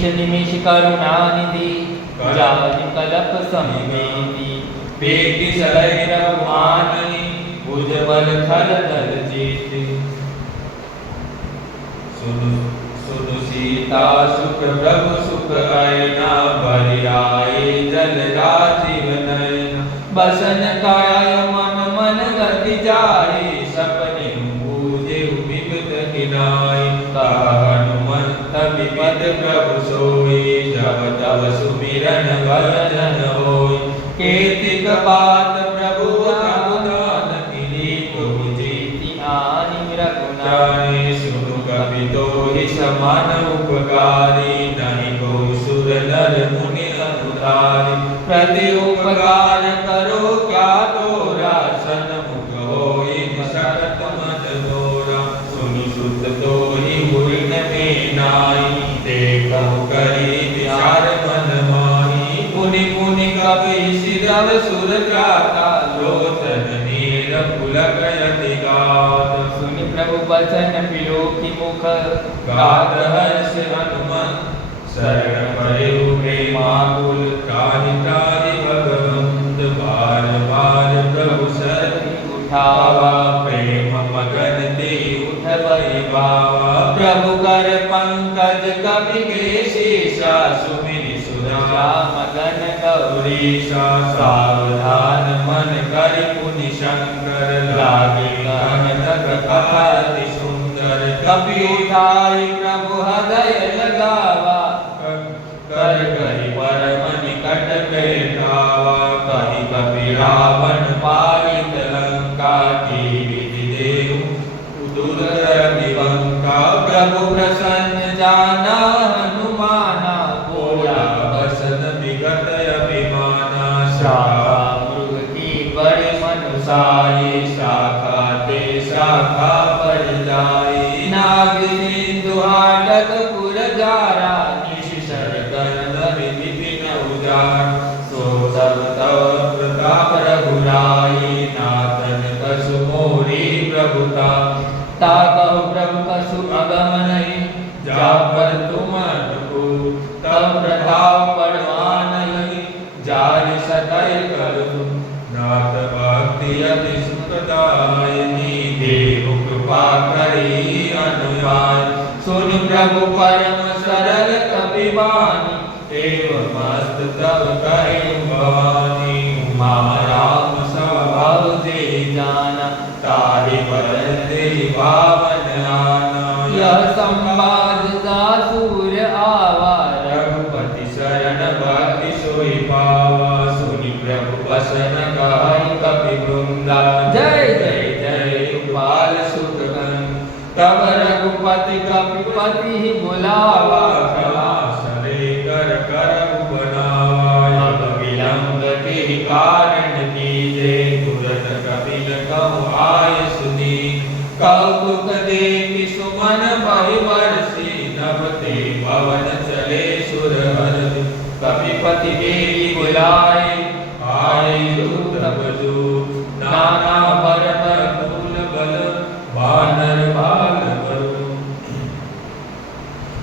निमिष निमिष करुणा निधि जानि कलप समेति पेटि सलय रघुमानहि भुज बल खल दल जेति सुनु सीता सुख प्रभु सुख अयना भरि आए जल राजीव नयन बसन काय मम मन गति जाए सपने पूजे विगत गिनाए हनुमंत विपद प्रभु सोई जब तब सुमिरन भजन होई केतिक बात प्रभु दान मिली को जेति आनि रघुनाथि सुनु कपि तोहि समान उपकारी नहीं को सुर नर मुनि अनुरारी प्रति उपकार करो क्या तोरा सन्मुख होई सकत मत दोरा सुनि सुत तोहि हुइन में नाई देखो करी विचार मन माही पुनि पुनि कपि सिरव सुर त्राता लोचन नीर पुलक यति गात सुनि प्रभु बचन पिलोकि मुख गात हर्ष हनुमंत शरण पड़ेउ प्रेमाकुल त्राहि त्राहि भगवंत बार बार प्रभु शरण उठावा प्रेम मगन ते उठ परिभावा प्रभु कर पंकज कपि केशीसा सुमिरि सुधा मगन गौरीशा सावधान मन करि पुनि शंकर लागे गहन कथाति सुंदर कपि उठाई प्रभु हृदय लगावा कर कहि परम निकट बैठावा कहि कपि रावण पालित लंका की विधि देहु दुर्धर विवंका प्रभु प्रसन्न जाना हनुमाना बोला बसन विगत अभिमाना शाखा मृग की बड़े मनुसाई शाखा ते शाखा पर जाई नाग सिंधु हाटक पुर जारा निशिशर गंधर्व विपिन उजार सो सब तव प्रताप रघुराई नाथन कसु मोरी प्रभुता ताकहु प्रभु कसु अगम नहीं जा पर तुम अनुकूल तब प्रताप परवान नहीं जारि सदै करु नाथ भक्ति अति सुखदायिनी देव कृपा करी अनुयाय सुन प्रभु परम सरल कपिवानी एवं मस्त तब कहि भवानी उमा राम स्वभाव जे जाना ताहि बदन दे पावन आना यह संवाद दासुर आवा रघुपति शरण भक्ति सोई पावा सुनि प्रभु बसन कहि कपि वृंदा जय जय जय गोपाल सुतगन तब रघुपति कपिपति बुलावा क्षमा सरे कर करहु बनावा अब विलंब के कारण कीजे तुरत कपिल कहु आय सुनी कौतुक देखि सुमन बहि बरसी नभ ते पवन चले सुर हरषि कपिपति देवी बुलाए आए दूत बजो नाना भरत मूल बल वानर बाल बरु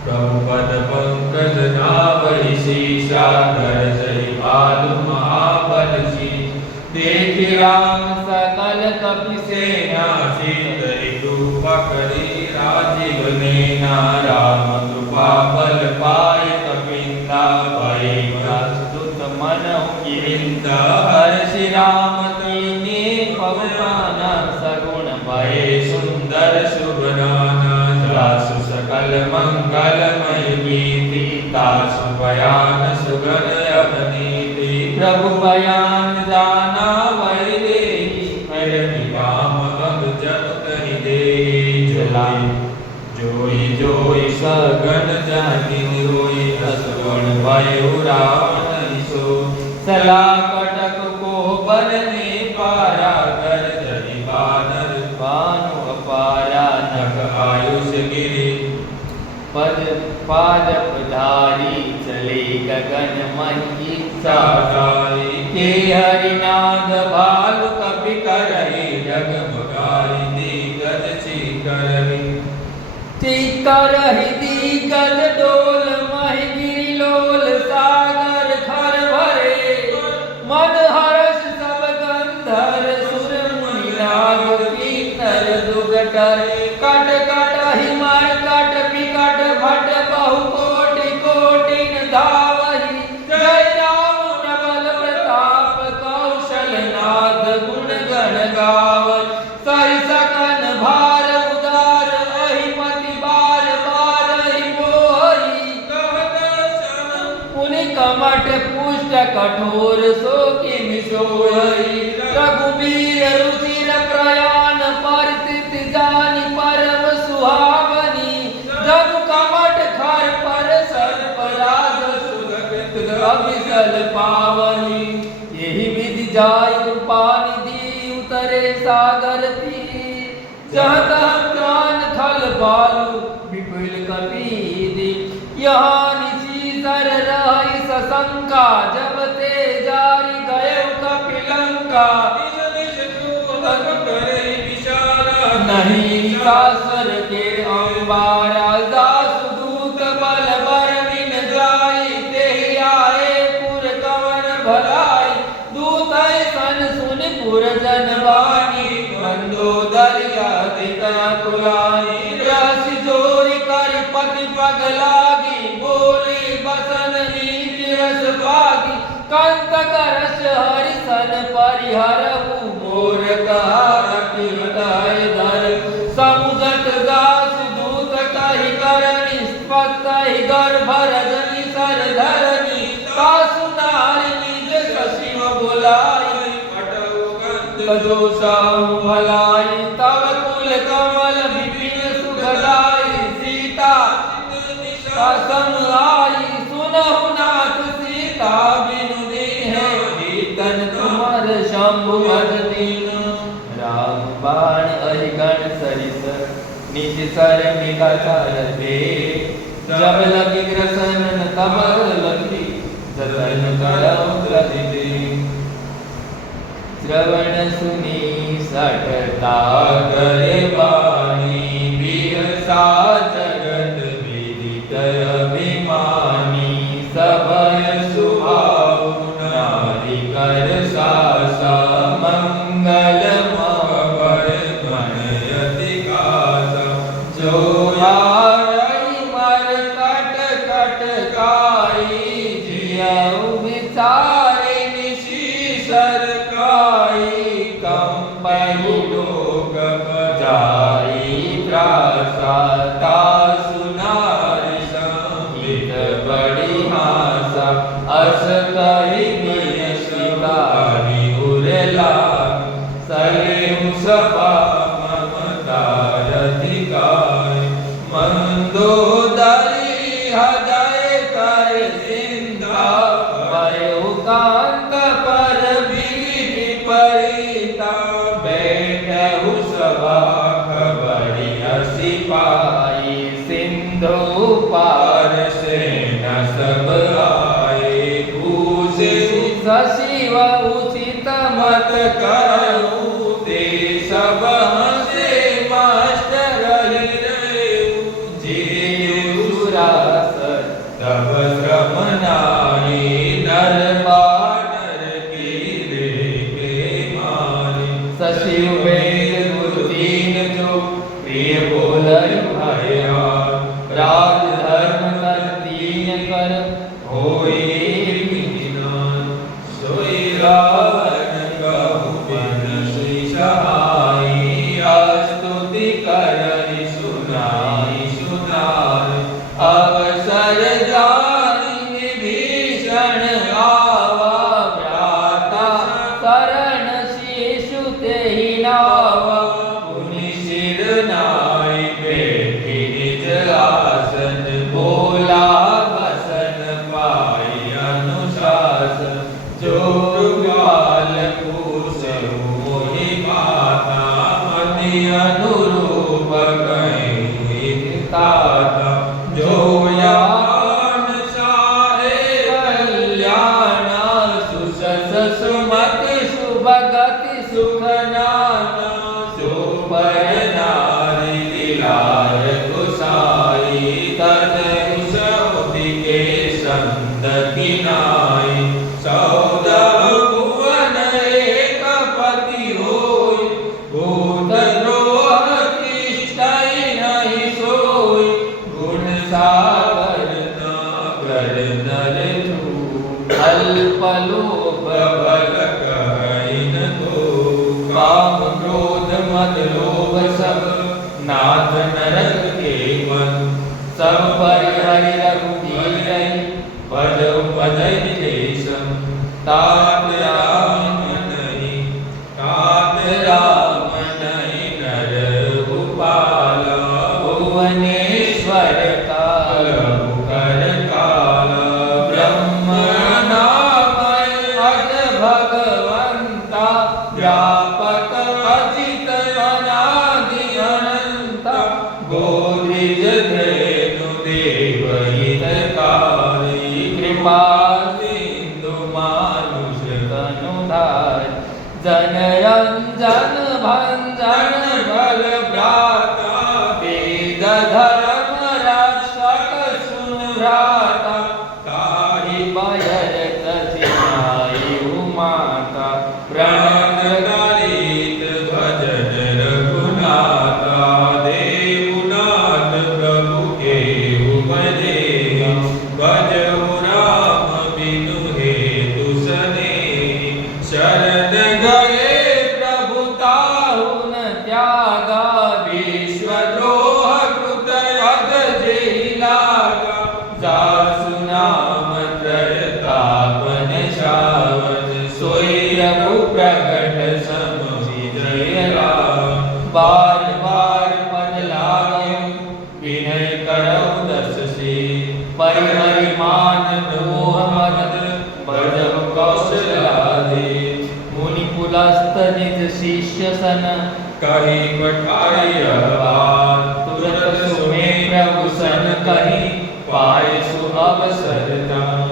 प्रभु पद पंकज नावहि शीशा धरसि भालु महाबल शीश देखि राम सकल कपि सेना शीतरि रूप करि राजीव नैना राम कृपा बल पाय कपिंदा भय प्रस्तुत मनहु गिरिंदा हर्षि राम कीन्हे पवमाना सगुण भय सुंदर शुभ नाना जासु सकल मंगलमय गीति तासु बयान सुगन अवनीति प्रभु बयान जाना वै देहि हरति काम अब जब कहि देहि जलाई जोई जोई सगन जाति रोई असगुण भयो रावण सो सला कटक को बल ने पारा कर जरि बानर भानु अपारा नख आयुष गिरि पद पादप धारी चले गगन मही सागारी के हरिनाद भालु कपि करहि जगमगाई दिग्गज चीकरहि चीकरहि दिग्गज डोल महि सुरटर कट कट हिमर कट विकट भट बहु कोटि कोटि धावहि जय राम प्रबल प्रताप कौशल नाथ गुण गण गावहि सहि सकन भार उदार अहिपति बार बार ही मोहि पुनि कमठ पुष्ट कठोर सो किम सोहि रघुबीर रुचिर प्रयाण परतित जानि परम सुहावनी जब कमठ खर पर सर्प राज सुगत अविसल पावनी यही विधि जाय कृपा निधि उतरे सागर तीर जहाँ तहाँ प्राण खल बालू विपुल कपीदि यहाँ निची सर रही सशंका जब ते जारी गए कपिलंका नहीं कासर के अंबारा दास दूत बल बर बिन जाई ते आए पुर कवन भलाई दूत सन सुन पुर जन वाणी मंदोदरिया दिता कुलानी रस जोरी कर पति पग लागी बोली बसन नीति रस पागी कंत करस हरि सन परिहरहु मोर कहा अतिहृदय धर समुझत दास दूत कहि कर निष्पत्त गर्भ रजनी सर धरनी सासु नारी निज सशिव बोलाई तजो साहु भलाई तव कुल कमल विपिन सुखदाई सीता असम आई सुनहु नाथ सीता बिनु दीन्ह कीर्तन तुमर शंभु अज दीन राम बाण अहिगण सरिस निज सर मिगा चार दे जब लगी ग्रसन तब लगी जतन करम प्रति श्रवण सुनी सठता करे वाणी बिहसा जगत विदित अभिमानी सभय सुभाव नारी कर सासा मंगल मय मनयति कासा जो यारई मर कट कट काई जियउ विचारे निशी सरकाई कंपहि लोक जाई प्रासाता सुनारि संहित बड़ी हासा अस कहि बिन शिकारी उरला सलेहु सभा ममता अधिकार मंदोदरी हृदय कर सिंधा भयो कांत पर बिधि परिता बैठहु सभा खबरि हसी पाई सिंधु पार से न सब आए पूजे सशिव उचित मत करूं ते सब हंसे मास्टर जीवुरास तब श्रम नारी नर बानर की लेके मारी सशिव वेद गुरु दीन जो प्रिय बोलय भया राज धर्म कर दीन कर होई विधिनान सोई रावण कहु बिन श्री सहाई स्तुति करहि सुनाई सुनाई अवसर जानि विभीषण आवा भ्राता शरण शिशु तेहि नावा पुनि सिर नाई बैठी निज आसन बोला बसन पाई अनुशासन जो बाल पूछहु मोहि माता मति अनुरूप कहीं ताता जो यान साहे कल्याण सुसस सुमत शुभ गति सुख नाना सुपर नारी दिलार कुसाई तद कुसुति के संत किनाई सौदा भुवन एक पति होय भूत द्रोह की काम क्रोध मद लोभ सब नाथ नरक के मन। सब पर हरि रघुबीर भजऊ भजई देशम। तात राम नहीं नर भूपाला। भुवनेश्वर काल कर काला। ब्रह्मणामय अज भगवंता। व्यापक अजित अनादि अनंता। गोद्विज धेनु देव हितकारी। कृपा सिंधु मानुष तनुधार। जनरंजन भंजन बल भ्राता। वेद धर्म रक्षक सुन भ्राता। ताहि बयर तजिनाई माता। प्रणत भजन रघुनाथा। देवनाथ प्रभु के उपदे। भजहु राम बिनु हेतु सने। शरण गए प्रभु ताहु न त्यागा। विश्वद्रोह कृत पद जेहि लागा। जासु नाम त्रयतापन श्रावण। सोई प्रभु प्रकट समुझिय राम। बार बार पद लागहु विनय करहु दस से। परिहरिमान मोह मद भजहु कौशलादि। मुनि पुलस्त निज शिष्य सन कहि पठाई बात। तुरत सुमे प्रभु सन कहि पाए सु अवसर दान।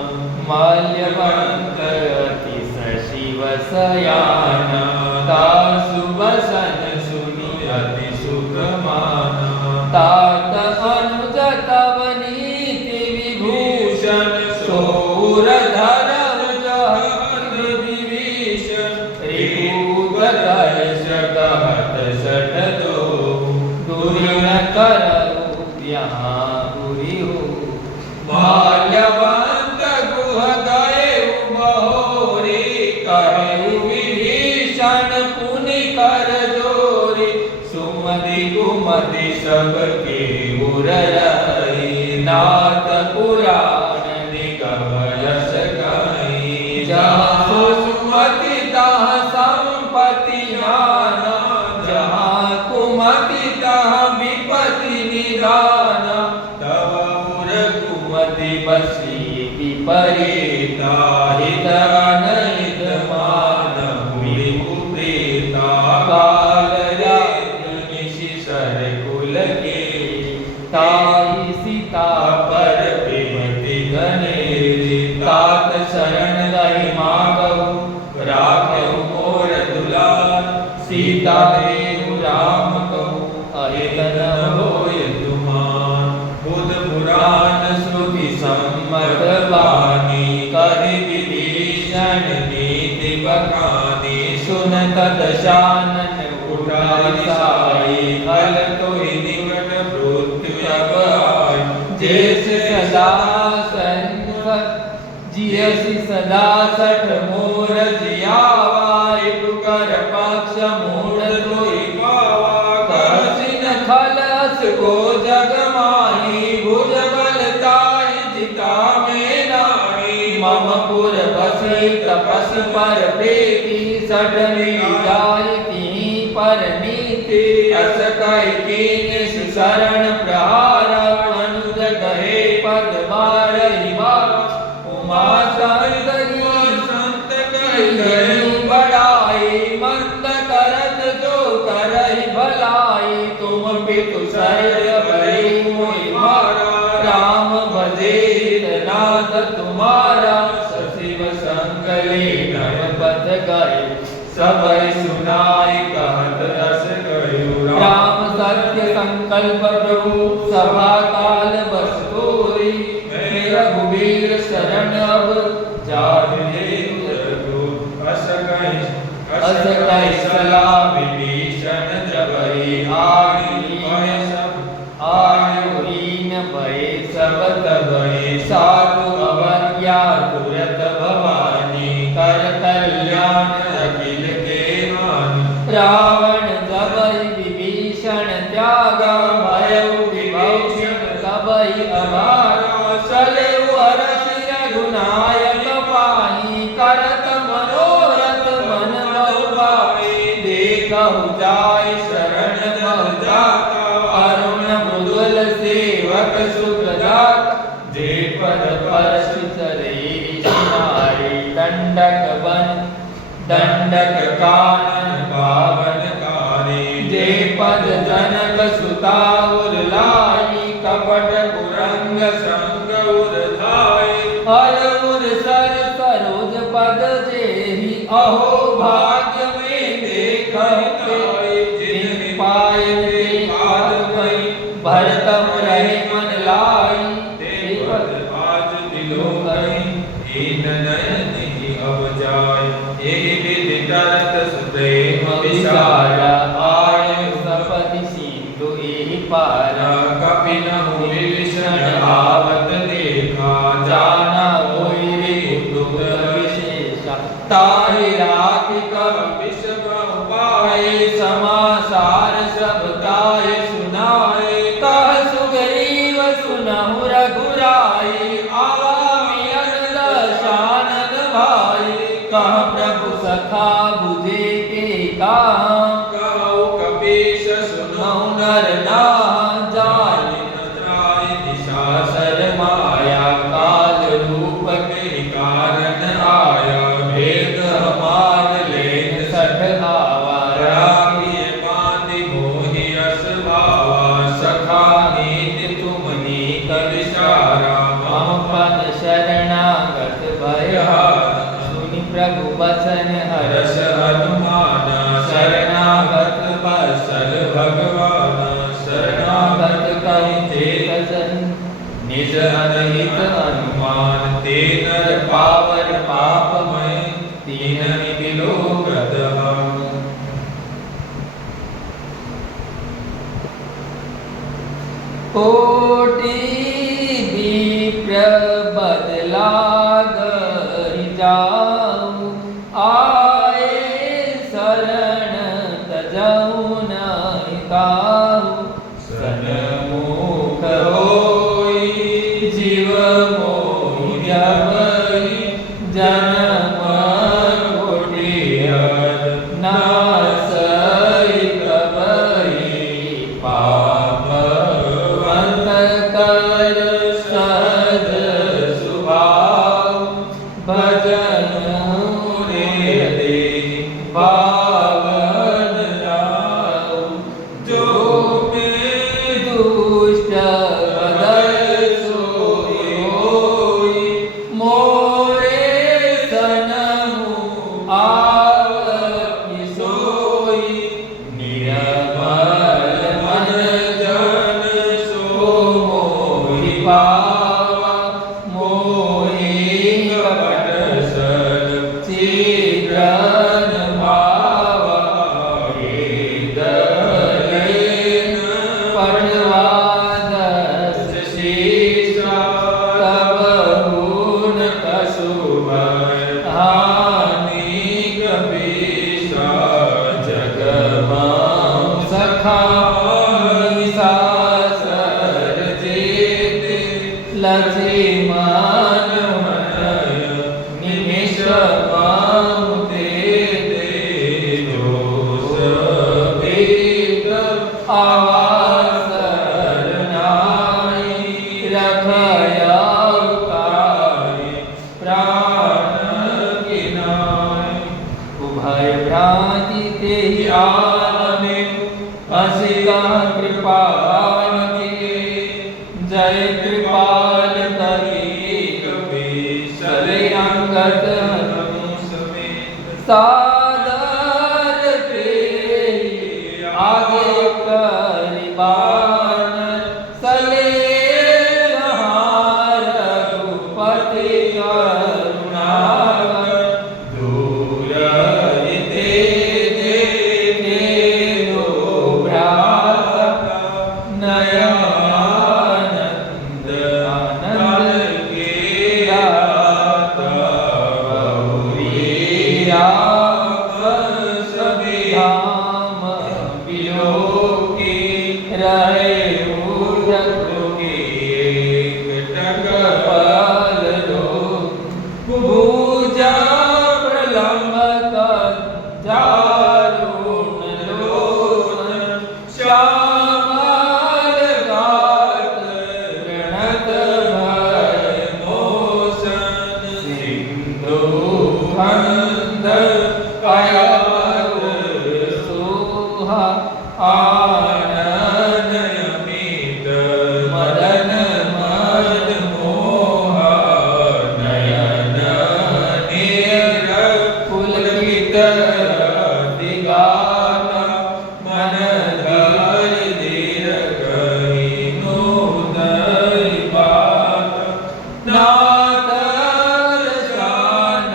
माल्यवंत अति सशिव सयाना। तासु बसन सुनि अति सुख माना। तात अनुज तव नीति विभूषण। सोर धरम जहु विभीषण। रिपुदर कहत सठ दो। दूरि न करहु यहाँ बुरी हो। माल्यवंत गुह गएहु बहोरी। कहेहु विभीषण पुनि कर जोरी। सुमति कुमति सब के उर रही। नाथ पुराण निगम यश गाई। जहाँ सुमति तहाँ संपत्ति नाना। जहाँ कुमति तहाँ विपत्ति निदाना। तब उर कुमति बसी विपरीता। हित अनहित मानहु विप्रीता। काल रात्रि निशि सर कुल के। ताहि सीता पर विमति गनेरी। तात शरण गहि मांगहु राखहु मोर दुलार। सीता देहु राम कहु अहित न होय तुमार। बुध पुराण श्रुति सम्मत वाणी। कहि विभीषण नीति बखानी। सुनत दशानन उठाई साई। हल तोहि निकट मृत्यु अब आय। जैसे सदा संकट जियसि सदा सठ मोर जियावा। कर पक्ष मूढ़ तोहि पावा। कहसिन खलस को जग माही। भुज बल ताहि जिता में नाही। मम पुर बसी तपस पर प्रीति। सठ जाय तिहि पर नीति। अस कहि कीन्ह शरण प्रहार। अनुज कहे पद बारहि बार। उमा संत कहि बड़ाई। मंद करत जो करहि भलाई। तुम पितु शल्य बड़ी मोहि मारा। राम भजे नाथ तुम्हारा। सचिव संग लेखन पथ गए। सबइ सुनाई कहत रस गयो। राम सत्य संकल्प प्रभु सभा काल बस तोरी। मेरा रघुबीर शरण अब जाहि जगो। अस कहि सलाह विभीषण जबहि। आयुहीन भये सब तबहि। साधु अवज्ञा तुरत भवानी। कर कल्याण अखिल के हानि। रावण जबहि विभीषण त्यागा, भयउ विभीषण तबहि अभागा। चलेउ हरषि रघुनायक पाहि, करत मनोरथ मन बहु भाए। देखहु जाय शरण बहु जाता, अरुण मृदुल सेवक सुख जाता। जे पद परशु चरे ऋषि, दंडक बन दंडक कानन पावन कारे। जे पद जनक सुता उर लाई, कपट कुरंग संग उर धाये। हर उर सर सरोज पद जेहि, अहो भाग्य में देखहि ताये। जिन पाय ते पाद भई, भरतम रहे मन लाई। ते पद आज दिलो कहीं, हीन नयन ही अब जाय। एहि विधि तरत सुप्रेम विचारा, आय सपति सिंधु एहि पारा। कपिनहु विभीषण आवत देखा, जाना कोई रिपुदुख विशेषा। ताहि राखि कपि विष बहु पाए, समासार सब ताहि सुनाए। कह सुग्रीव सुनहु रघुराई, आवा मिलन दशानन भाई। कह प्रभु सखा बुझे के कहा, कहु कपीश सुनहु नर नाहा। जाय त्राहि निशाचर माया, काल रूप के कारण आया। भेद हमार लेन सठ आवा, राखिए बाँधि मोहि रस भावा। सखा नीति तुम नीक विचारा, मम पद शरणागत भयहारा। सुनि प्रभु बचन हर्ष हनुमान, शरणागत वत्सल भगवान। शरणागत कहि चेत जन, निज अनहित अनुमान। ते नर पावन पापमय, तीनहि बिलो व्रतः। कोटि विप्र बदलागहि जाऊ, आए शरण तजऊ नहि काहू। सन्मुख होई जीव मोहि जबहि, जन्म कोटियत नासई कबहि। पाप कर सहज सुभाव, भजन रे पावन जाऊ। जो रहे ऊर्ध्व की एक टकपाल लो भुजा प्रलंब कर चारुण लोचन श्यामल गात प्रणत भय मोसन सिंधु खंड सोहा आनंद अमित मदन मद मोहा नयन नीर पुलकित दिगाता मन धर धीर कही नोदय बात नातर शान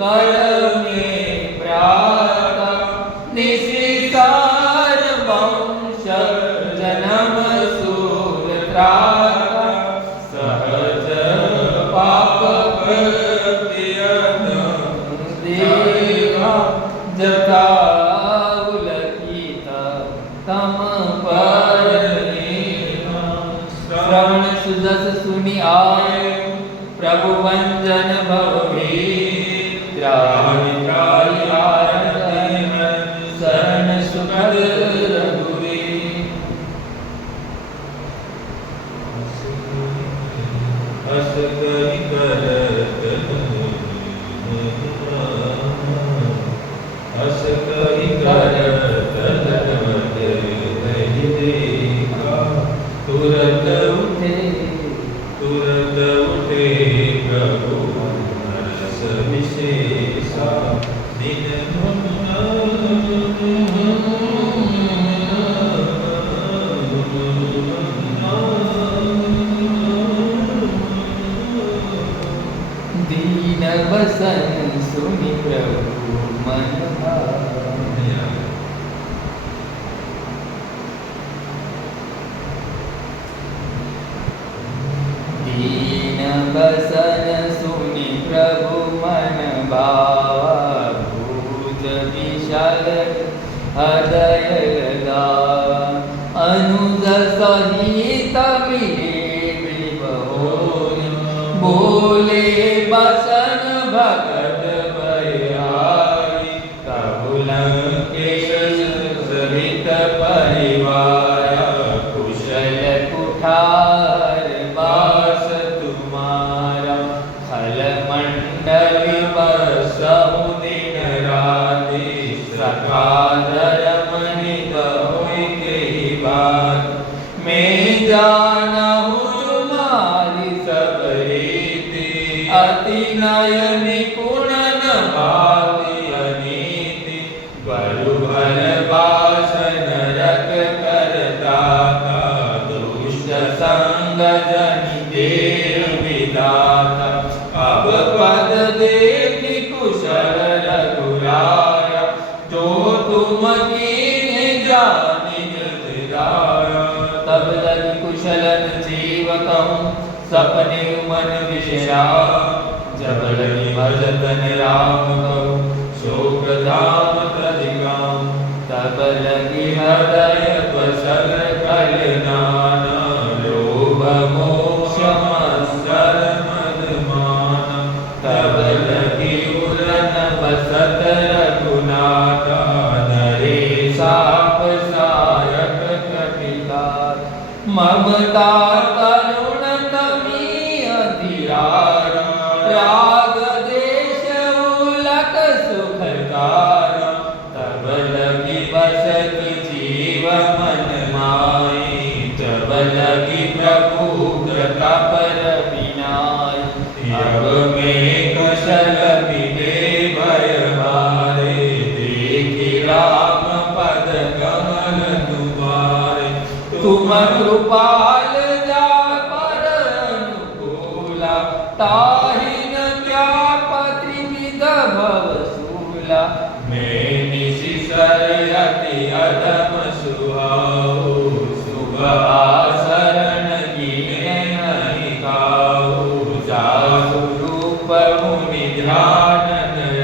कर में प्राता निशिसार वंश जन्म सूर त्राता सहज पाप प्रत्यन देवा जता उलकिता तम पर श्रवण सुजस सुनि आए प्रभु वंजन भवभीर त्राहि त्राहि आरत शरण सुखद रघुवीर अस कहि करत अस कहि करत नहीं देखा तुरत उठे प्रभु हर्ष विशेषा दिन दीन वसन सुनि प्रभु मन भाया दीन वसन सुनि प्रभु मन भावा भूज विशाल हृदय लगावा अनुज सहित मिले बहोरी बोले बसन भगत बलिहारी कबुलंकेश सहित परिवार कुशल कुठार वास तुम्हारा खल मंडल बसहु दिन राति सखाधर मनि कहोई केहि बात मैं जानहु तुम्हारी सब रीति अति नय निपुण न भाति अनीति बरु भल बासन रख करदाता दुष्ट संग जनि देव विदाता अब पद देखि कुशल रघुराया जो तुम कीन्हे जानि हृदयाया तब लगी कुशलन जीव कहूँ सपने मन विशरा जब लगी भजतन राम कहूँ शोक धाम प्रतिगाम तब लगी हृदय वसल कलनाना लोभ मोक्ष मत्सर मद मान तब लगी उरन बसत रघुनाथा नरे साप सायक कटिकार ममता करुण कमी अधिरार राग देश उलक सुखकार तब लगी बसत जीव मन माई तब लगी प्रभु कृपा पर विनाय अब में कुशल मिले भय हारे देखि राम पद कमल तुम्हारे तुम कृपाल जा पर अनुकूला ताहि न क्या पति विद भव सूला मैं निशिसर अति अधम सुहाओ शुभ आचरण कीन्हे नहि खाओ जासु रूप मुनि ध्यान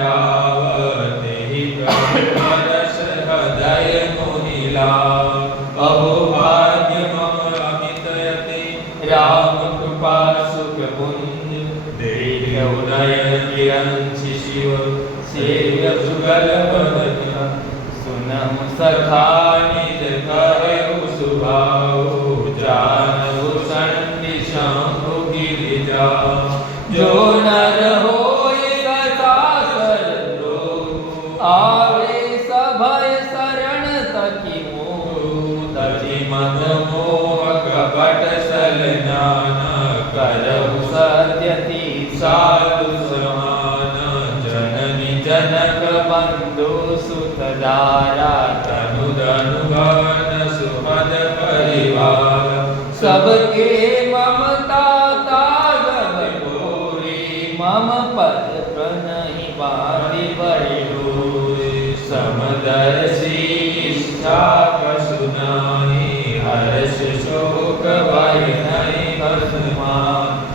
आवते ही प्रभु रस हृदय मोहि लाओ अहो सकल बदनिया सुनहु सखा निज कहु सुभाऊ जानहु संधि शंभु गिरिजा जो नर होय ससासर द्रोह आवे सभय शरण तकी मोह तति मद मोह कपट सल नाना करहु सत्यति साधु समान जननी जनक बंधु सुत दारा तनु धनुगन सुपद परिवार सबके ममता तागब तोरी मम पद प्रणहि बारी बड़ोरे समदर्शी इच्छा कसुनाहि हर्ष शोक भय नहीं भस्मान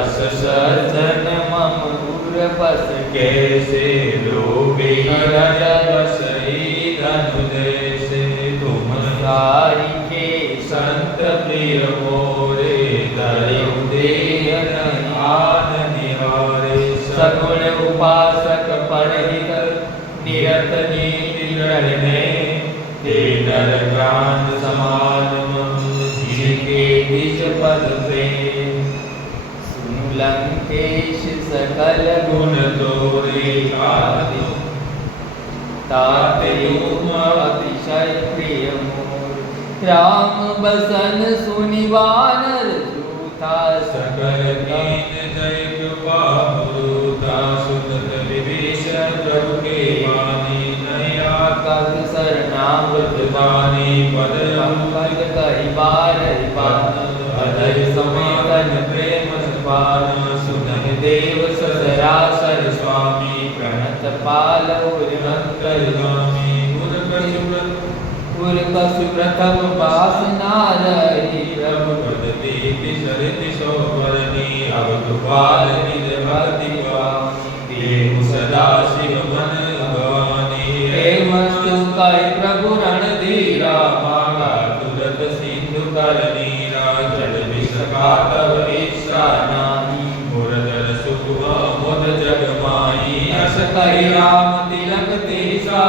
अस सज्जन मम उर बस कैसे लोभे रजसई धनु जैसे तुम सारी के संत प्रिय मोरे दरिउ देह नहीं आन निहारे सगुण उपासक परहित निरत नीति करने ते नर ज्ञान समान जिनके निज पद प्रेम सुनु लंकेश सकल गुण तोरे आदि ताते अतिशय प्रिय मोर राम बसन सुनि वानर जूथा सकल दीन जय कृपा पुरुता सुनत विभीषण प्रभु के वाणी नया कथ शरणागत वाणी पद पंकज कहि बार अधर समेतन प्रेम सुपान सुनहि देव ससरासर स्वामी प्रणत पाल उर्वंकर स्वामी उर्कसु प्रथम वासना रही प्रभु पद दीति सरिति सोवरनी अवतु पाल निज भक्ति पावनी देव सदा शिव मन भवानी हेमस्तु कहि प्रभु रणधीरा मागा तुरत सिंधु कर नीरा जल विसका तव ईशा नाहि मुरदर सुखमा मुद जग माई अस कहि राम तिलक तेसा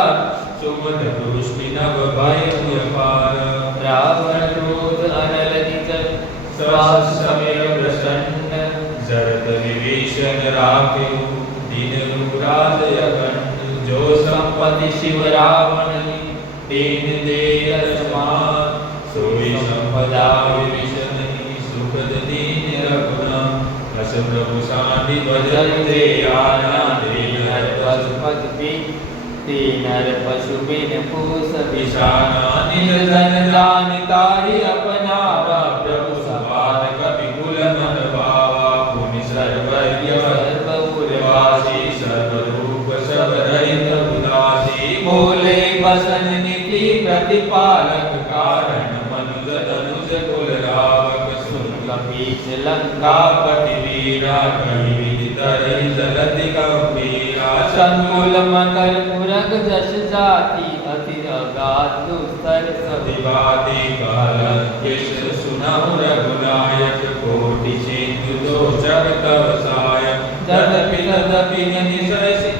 सुमद पुष्टि नव भय अपार रावण क्रोध अनल निज श्वास समेत प्रसन्न जरत विभीषण राखेउ दीन रुराज अखंड जो संपत्ति शिव रावण दीन दे समान सोई संपदा विभीषण सुखद दीन रघुना रस प्रभु शांति भजन दे आना दीन पशुपति तीनर पशु बिन पूस विषाना निज धन दान ताहि अपनावा प्रभु सपाद कपि कुल मन भावा पुनि सर्वज्ञ सर्वपुरवासी सर्वरूप सब रहित उदासी बोले बसन नीति प्रतिपालक कारण मनुज तनुज कुल रावक सुन कपीश लंका पति वीरा कहि विदित रहि जलति गंभीरा संकुल मकर पुरग जस जाति अति अगाध दुस्तर दिवादी कालन किस सुनहु रघुनायक कोटि सिंधु जो जग तव सायक तदपि तदपि निसरसि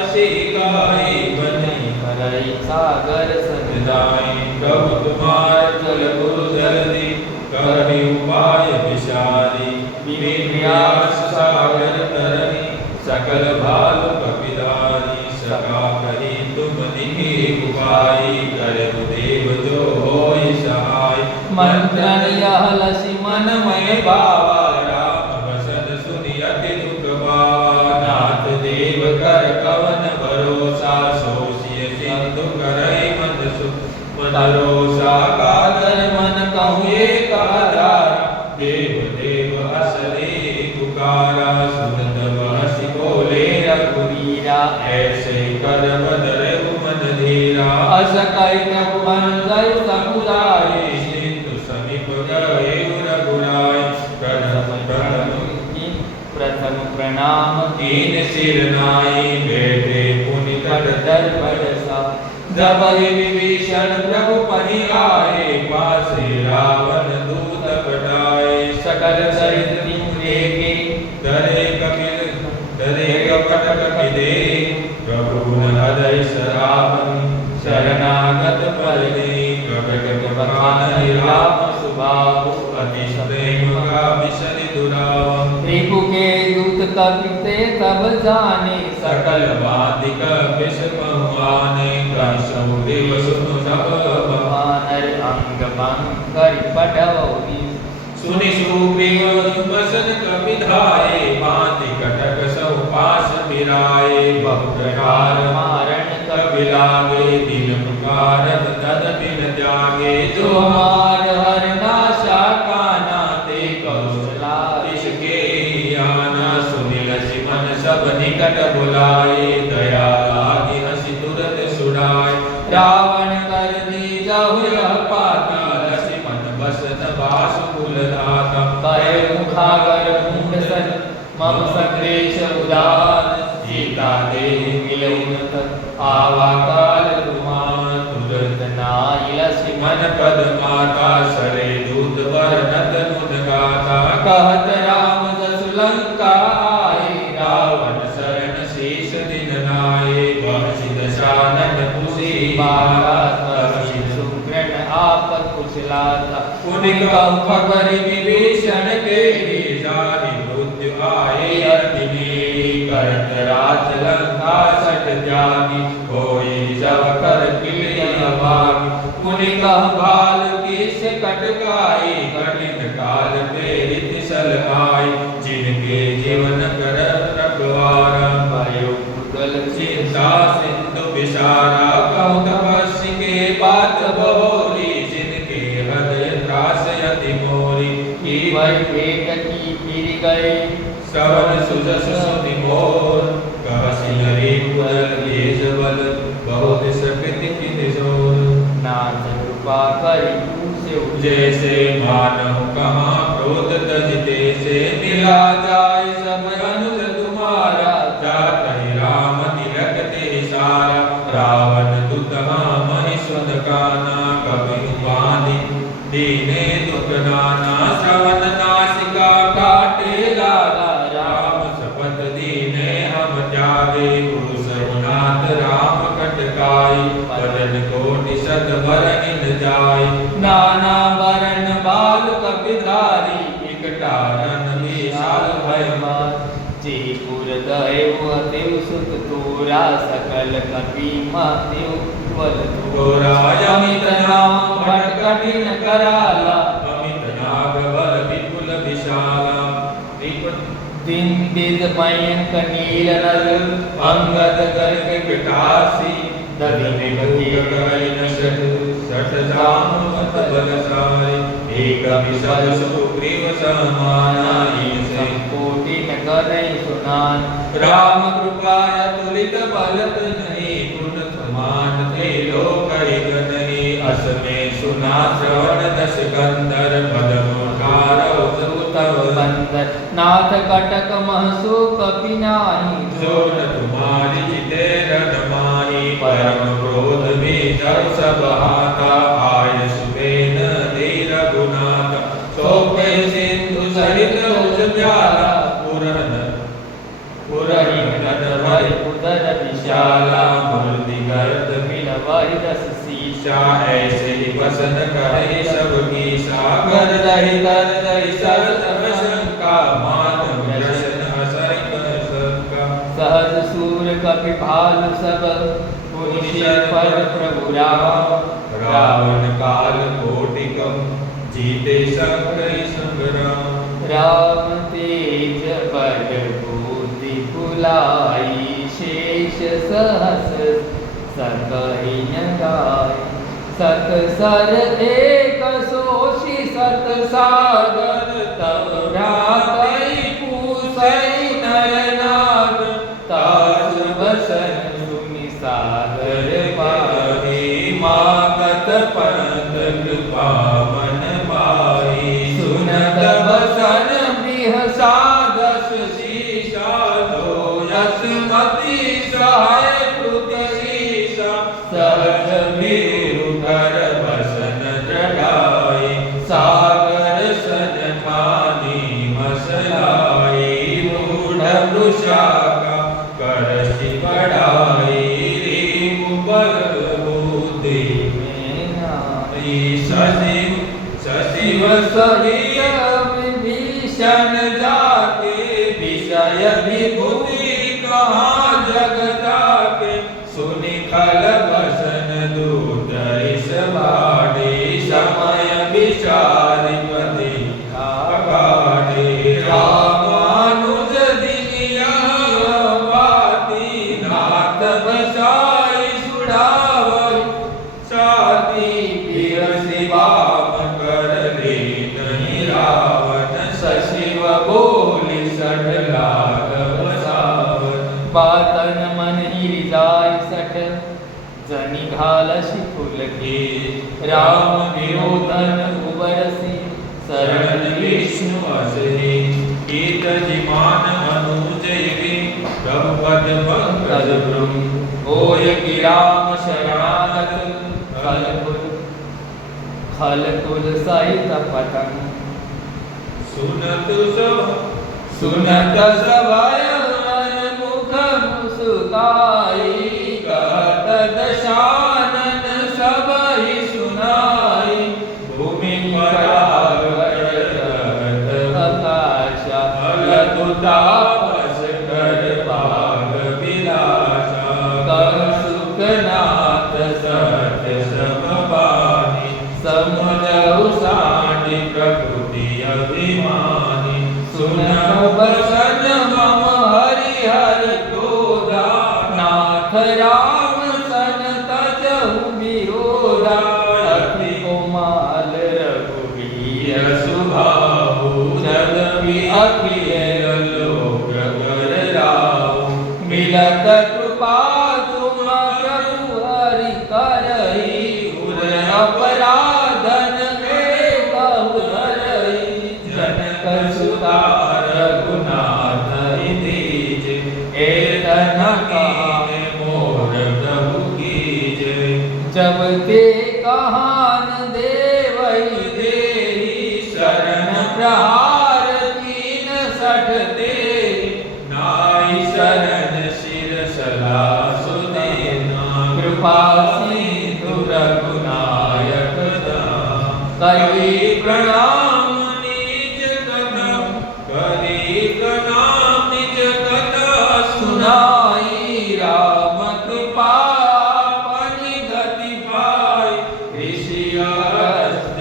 असी गाई बनी करई सागर सदाई प्रभु तुम्हार चल गुरु जल्दी करि उपाय विशाली विन्यास सागर तरनी सकल भालु कपिधारी सका कही तुम निहि उपाई करहु देव जो होई सहाय मंत्रन यह लसी मन मय बाबा राम बसन सुनि अति दुख पावा नाथ देव कर कवन भरोसा सोसिय सिंधु करई मन सुख मनरोसा कादर मन कहु एक आधार देव देव असरे पुकारा सुनत महसि बोले रघुवीरा ऐसे कर बदरहु मन धीरा अस कहि प्रभु अनुदय समुदाय सिंधु समीप गए रघुराय प्रथम प्रणाम दीन सिर नाई बैठे पुनि कर दर बरसा जब ही विभीषण प्रभु पनि आए पासे रावण दूत पटाए सकल सरित देखे डरे कपिल डरे कपट कपि दे प्रभु न हृदय शरणागत फलने प्रकट बखान राम सुभाव अति प्रेम का विषय दुरावा रिपु के दूत कपिते तब जाने सकल वादिक विषम माने समुदेव सुनु सब वानर अंग भंग कर पटवि सुनि सुग्रीव वसन कपिधाये भांति कटक सौ पास बिराए बहु प्रकार मारण कपि लागे दिन पुकारत तद बिन त्यागे जो मार हर नाशा काना ते कौशला इसके आना सुनिल सिमन सब निकट बुलाए दया लागी हंसी तुरत सुनाए रावण कर दी जाहु यह पाती लक्ष्मण बसन वासुकुल दाता कहे मुखागर मुंड सन मम संदेश उदार सीता देहि मिलउन आवा काल कुमार तुरत नाई लक्ष्मण मन पद माता सरे दूत वर्णत मुन गाता कहत राम जसु लंका आए रावण शरण शेष दिन नाये बहु दशानन पुसी बागा तभी सुग्रण आपत कुशलाता पुनिका खबर विभीषण के जाहि मृत्यु आए अर्दिनी करत राज लंका सट त्यागी होई जब कर किलिय भागी पुनिका भाल किस कटकाई कठिन काल प्रेरित सल आई जिनके जीवन कर रखवारा भयो पुतल चिंता सिंधु विसारा कहु तपस्वी के बात बहोरी जिनके हृदय त्रास अति मोरी की वही पेट की फिर गए श्रवण सुजस सुति मोर कहसी हरि कुदल तेज बल बहुत सकति किन जोर नाथ कृपा करी पूसे जैसे मानव कहाँ क्रोध तजते से मिला जाय सब अनुज तुम्हारा जात ही राम तिलक ते सारा रावण तुतहा महि सुन काना कभी बांधि दीने दुख नाना श्रवण नासिका काटे लागा राम शपथ दीने हम त्यागे पुरुष नाथ राम कटकाई बदन कोटि सत बरन जाय नाना वरण बाल कपिधारी विकटारन विशाल भय जे पुर दैव देव सुत तोरा सकल कपि देव वल गोरा अमित नाम भट कठिन कराला अमित नाग बल विपुल विशाला दिन बिद मयंक नील नर अंगद गर्ग पिटासी दधि न सठ जाम मत बलशाली एक विशद सुग्रीव समाना ईसे कोटि न करे सुनान राम कृपा तुलित बलत नहीं गुण समान थे लोक नहीं अस में सुना श्रवण दस कंदर पदमुखार तव बंदर नाथ कटक महसु कपि नाही जोन तुम्हारी जिते रण माही परम क्रोध में जब सब हाथा आय सुबेन दे रघुनाथ सोपे सिंधु सरित उज प्याला पुरन पुरहि नद भय उदर विशाला मूर्ति गर्द मिल वहि रस सीसा ऐसे ही वसन करे सब की कर दहि तर दहि सर सर्व शंका मान व्यसन असरिक शंका सहज सूर कपि भालु सब पुनि पर प्रभु राम रावण काल कोटिकम जीते संग्रह संग्राम राम तेज बल बुद्धि कुलाई शेष सहस सकहि न गाय सत सर एक सोषि सत सागर तब भ्रातरि पूसै नर नाग ताज बसन सुनि सागर पाहि मागत पंत कृपा मन पाई सुनत बसन सादस शीशा दो यस मति सहाय कृत शीशा सहज वीरु कर बसन जगाई सागर सन ठानी मसलाई मूढ़ वृषाका करसी बढ़ाई रीपु बल बुद्धि शशिव सहित विभीषण जाके विषय विभूति कहाँ जग जाके सुनि खल बसन दूत ऋष बाढ़े समय विचारि पति आगाढ़े रामानुज दिनिया बाती नाथ बसाई सुढ़ावई साती वीर शिवाम कर ले नहीं रावण शशिव बोली सठ लाघव सावन बातन मन ही जाय सठ जनि घालसी फूल के राम विरोधन उबरसी शरण विष्णु असहि कीत जिमान अनुजयि रघुपति पंकज तदब्रुम होय कि राम शरणागत खलकुल सहित पतन सुनत सभय मन मुख मुस्काई कहत दशानन सब ही सुनाई भूमि परागत आकाशा लतुतापस कर भाग विलासा कर सुखनाथ सत्य समपानी समझौ सानि प्रकृति अभिमानी सुनौ बसन मम हरिहर क्रोधा नाथ राम सन तजहु विरोधा अति कोमाल रघुवीर सुभाहु जदपि अखिल लोक कर राहु मिलत कृपा तुम प्रभु हरि करहि उर अपराधन के कहु धरहि जनक सुता रघुनाथ दीज एतन कहाने मोर प्रभु कीजे जब ते कहान देवहि देहि शरण प्रहार कीन सठ तेहि नाई शरण शिर सला सुदेना कृपा सिंधु रघुनायक दास करी प्रणाम निज कथा करी प्रणाम निज कथा सुनाई राम कृपा पनि गति पाई ऋषि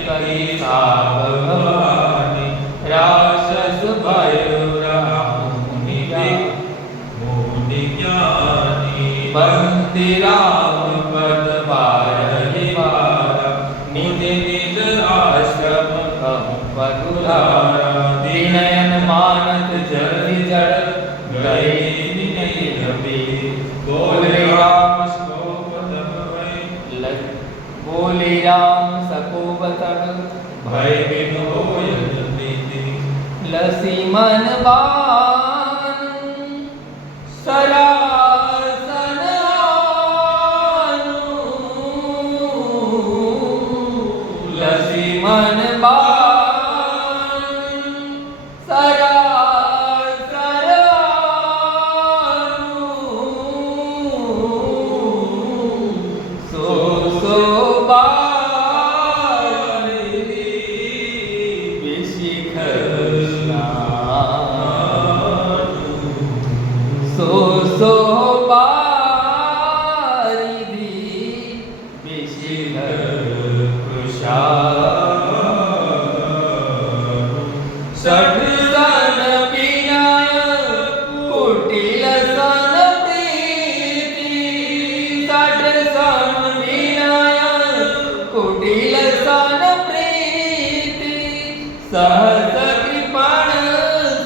करी साव भवानी राक्षस भय मुनि ज्ञानी बंदी राम पद बारहि बारा निज निज आश्रम कहु पगुधारा विनयन मानत जलि जड़ गए विनय रवि बोले राम बोले राम सकोबतन भय बिनु होय नीति लसी मन बान सरासन आनु लसी मन बान सरासन आनु सो बारी विशिखर सो बारिधि विशिखर सठ सन विनय कुटिल सन प्रीति सठ सन विनय कुटिल सन प्रीति सहस कृपण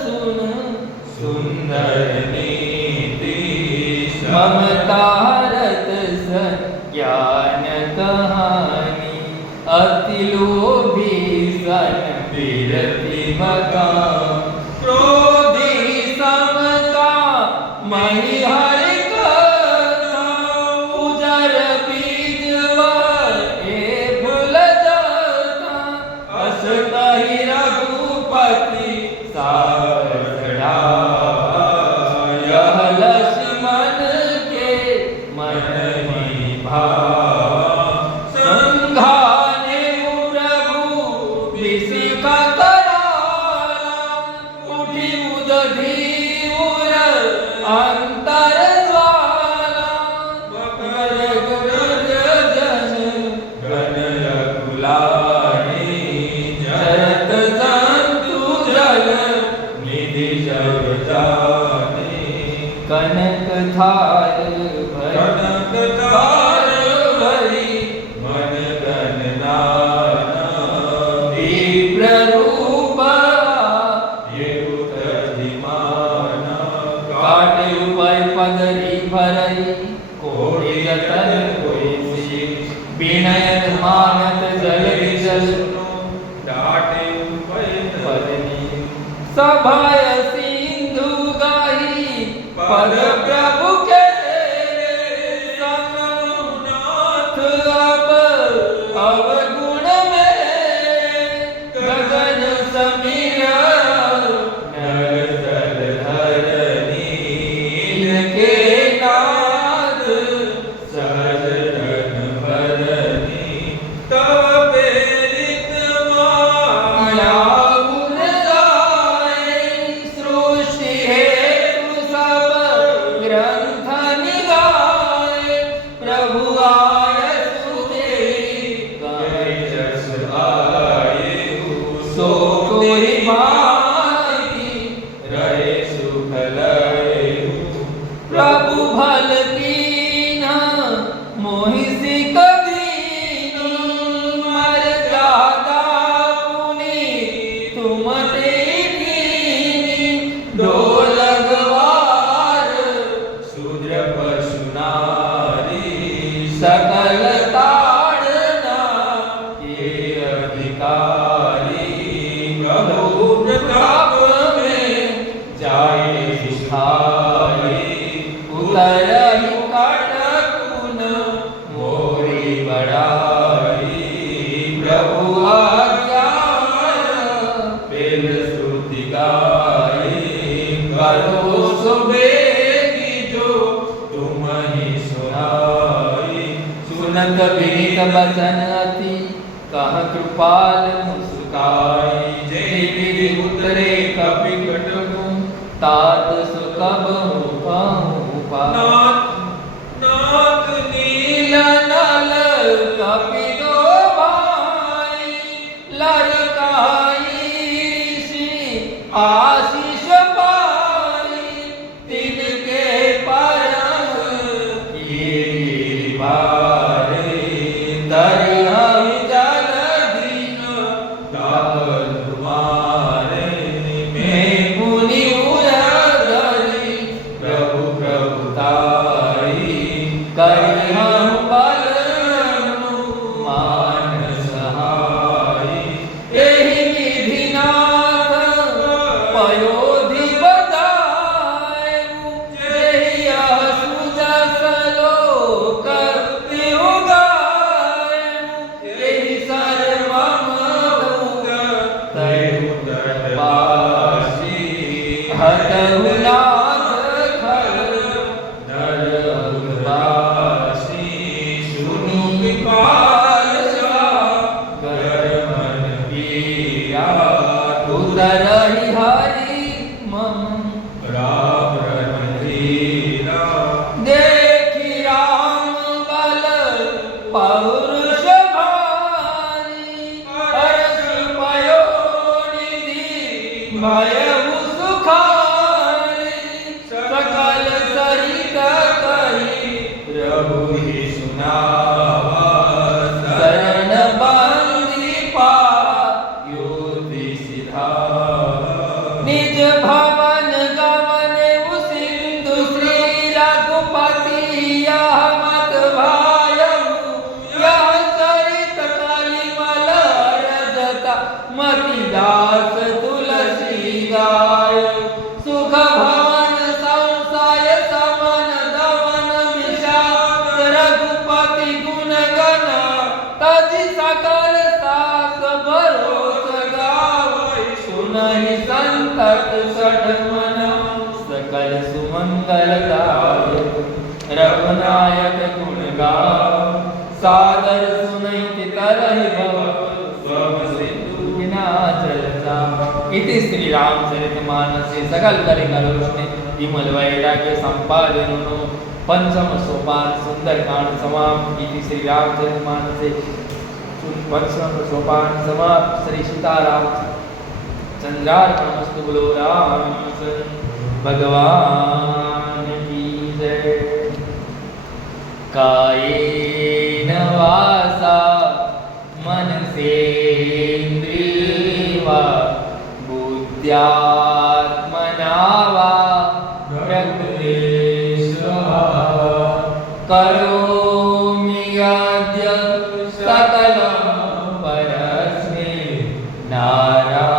सुन सुंदर नीति ममता रत सन ज्ञान कहानी अति लोभी सन विरति मकान क्रोधी समका मही हरि कथा उजर बीज वर ए फूल जाता अस कहि रघुपति सावड़ा यह लक्ष्मण के मन ही भाव संघाने अभय सिंधु गाही पद प्रभु के नाथ अब अवगुण में गगन समीर नर जल धरनी इनके नाथ सहजन भरनी तव प्रेरित माया गुण गाए सृष्टि हेतु सब ग्रंथ निगाए प्रभु आय सुदेव गाय जस आए सो कोई भांति रहे सुख लय प्रभु भल कीन्हा मोहि सिक दीनी मर्यादा पुनि तुम ते कीनी डोलगवार शूद्र पशु नारी सकल ताड़ना के अधिकारी प्रभु प्रताप में जाए सुखाई उतरहि कटकुन मोरी बड़ाई प्रभु आज्ञा पेल स्तुति गाई करो सुबेगी जो तुम ही सुनाई सुनत विनीत बचन अति कह कृपाल मुस्काई जय विधि उतरे कपि कटकु तात सुकब नाथ नील नल कपि दो भाई लड़काई श्री आशीष पाई तिनके परम भारे दरिया जल दीन दावन तुम्हारे मैं मुनि उरधरी प्रभु प्रभुताई करि हम बल मान सहाई एहि विधि नाथ पयोधि बदायु जेहि असुजस लोक तिहु गायु एहि सर्वम भुग तयु दरबासी हतहु नाथ खल नर उदासी सुनु कृपाल कर मन पीरा उतरहि हरि मम राम रणधीरा देखि राम बल पौरुष भारी हर्ष पयोनिधि भयउ सुखारी सकल सहित कहि प्रभु ही सुनावा शरण बंदी पायुति सिधावा निज भवन गमने सिंधु श्री रघुपति यह मत भायउ यह चरित कलिमल रजता मति दास तुलसी गाय सुख भवन संशय समन दमन विषाद रघुपति गुण गना तजि सकल सास भरोस गावै सुनहि संतत सठमन सकल सुमंगल दायक रघुनायक गुण गाव सादर सुनैति तरहि भव स्वम सिंधु विनाचल जाम इति श्री रामचरितमानसे सकल कलिकलोचने विमल वैराग्य संपादनो पंचम सोपान सुंदरकांड समाप्त इति श्री रामचरितमानसे पंचम सोपान समाप्त श्री सीताराम चंद्रार्पणमस्तु बोलो रामचंद्र भगवान की जय कायेन वासा मनसेन्द्रियवा बुद्ध्यात्मना वा प्रकृते स्वभावा करोमि यद्यत् सकलं परस्मै नारायणाय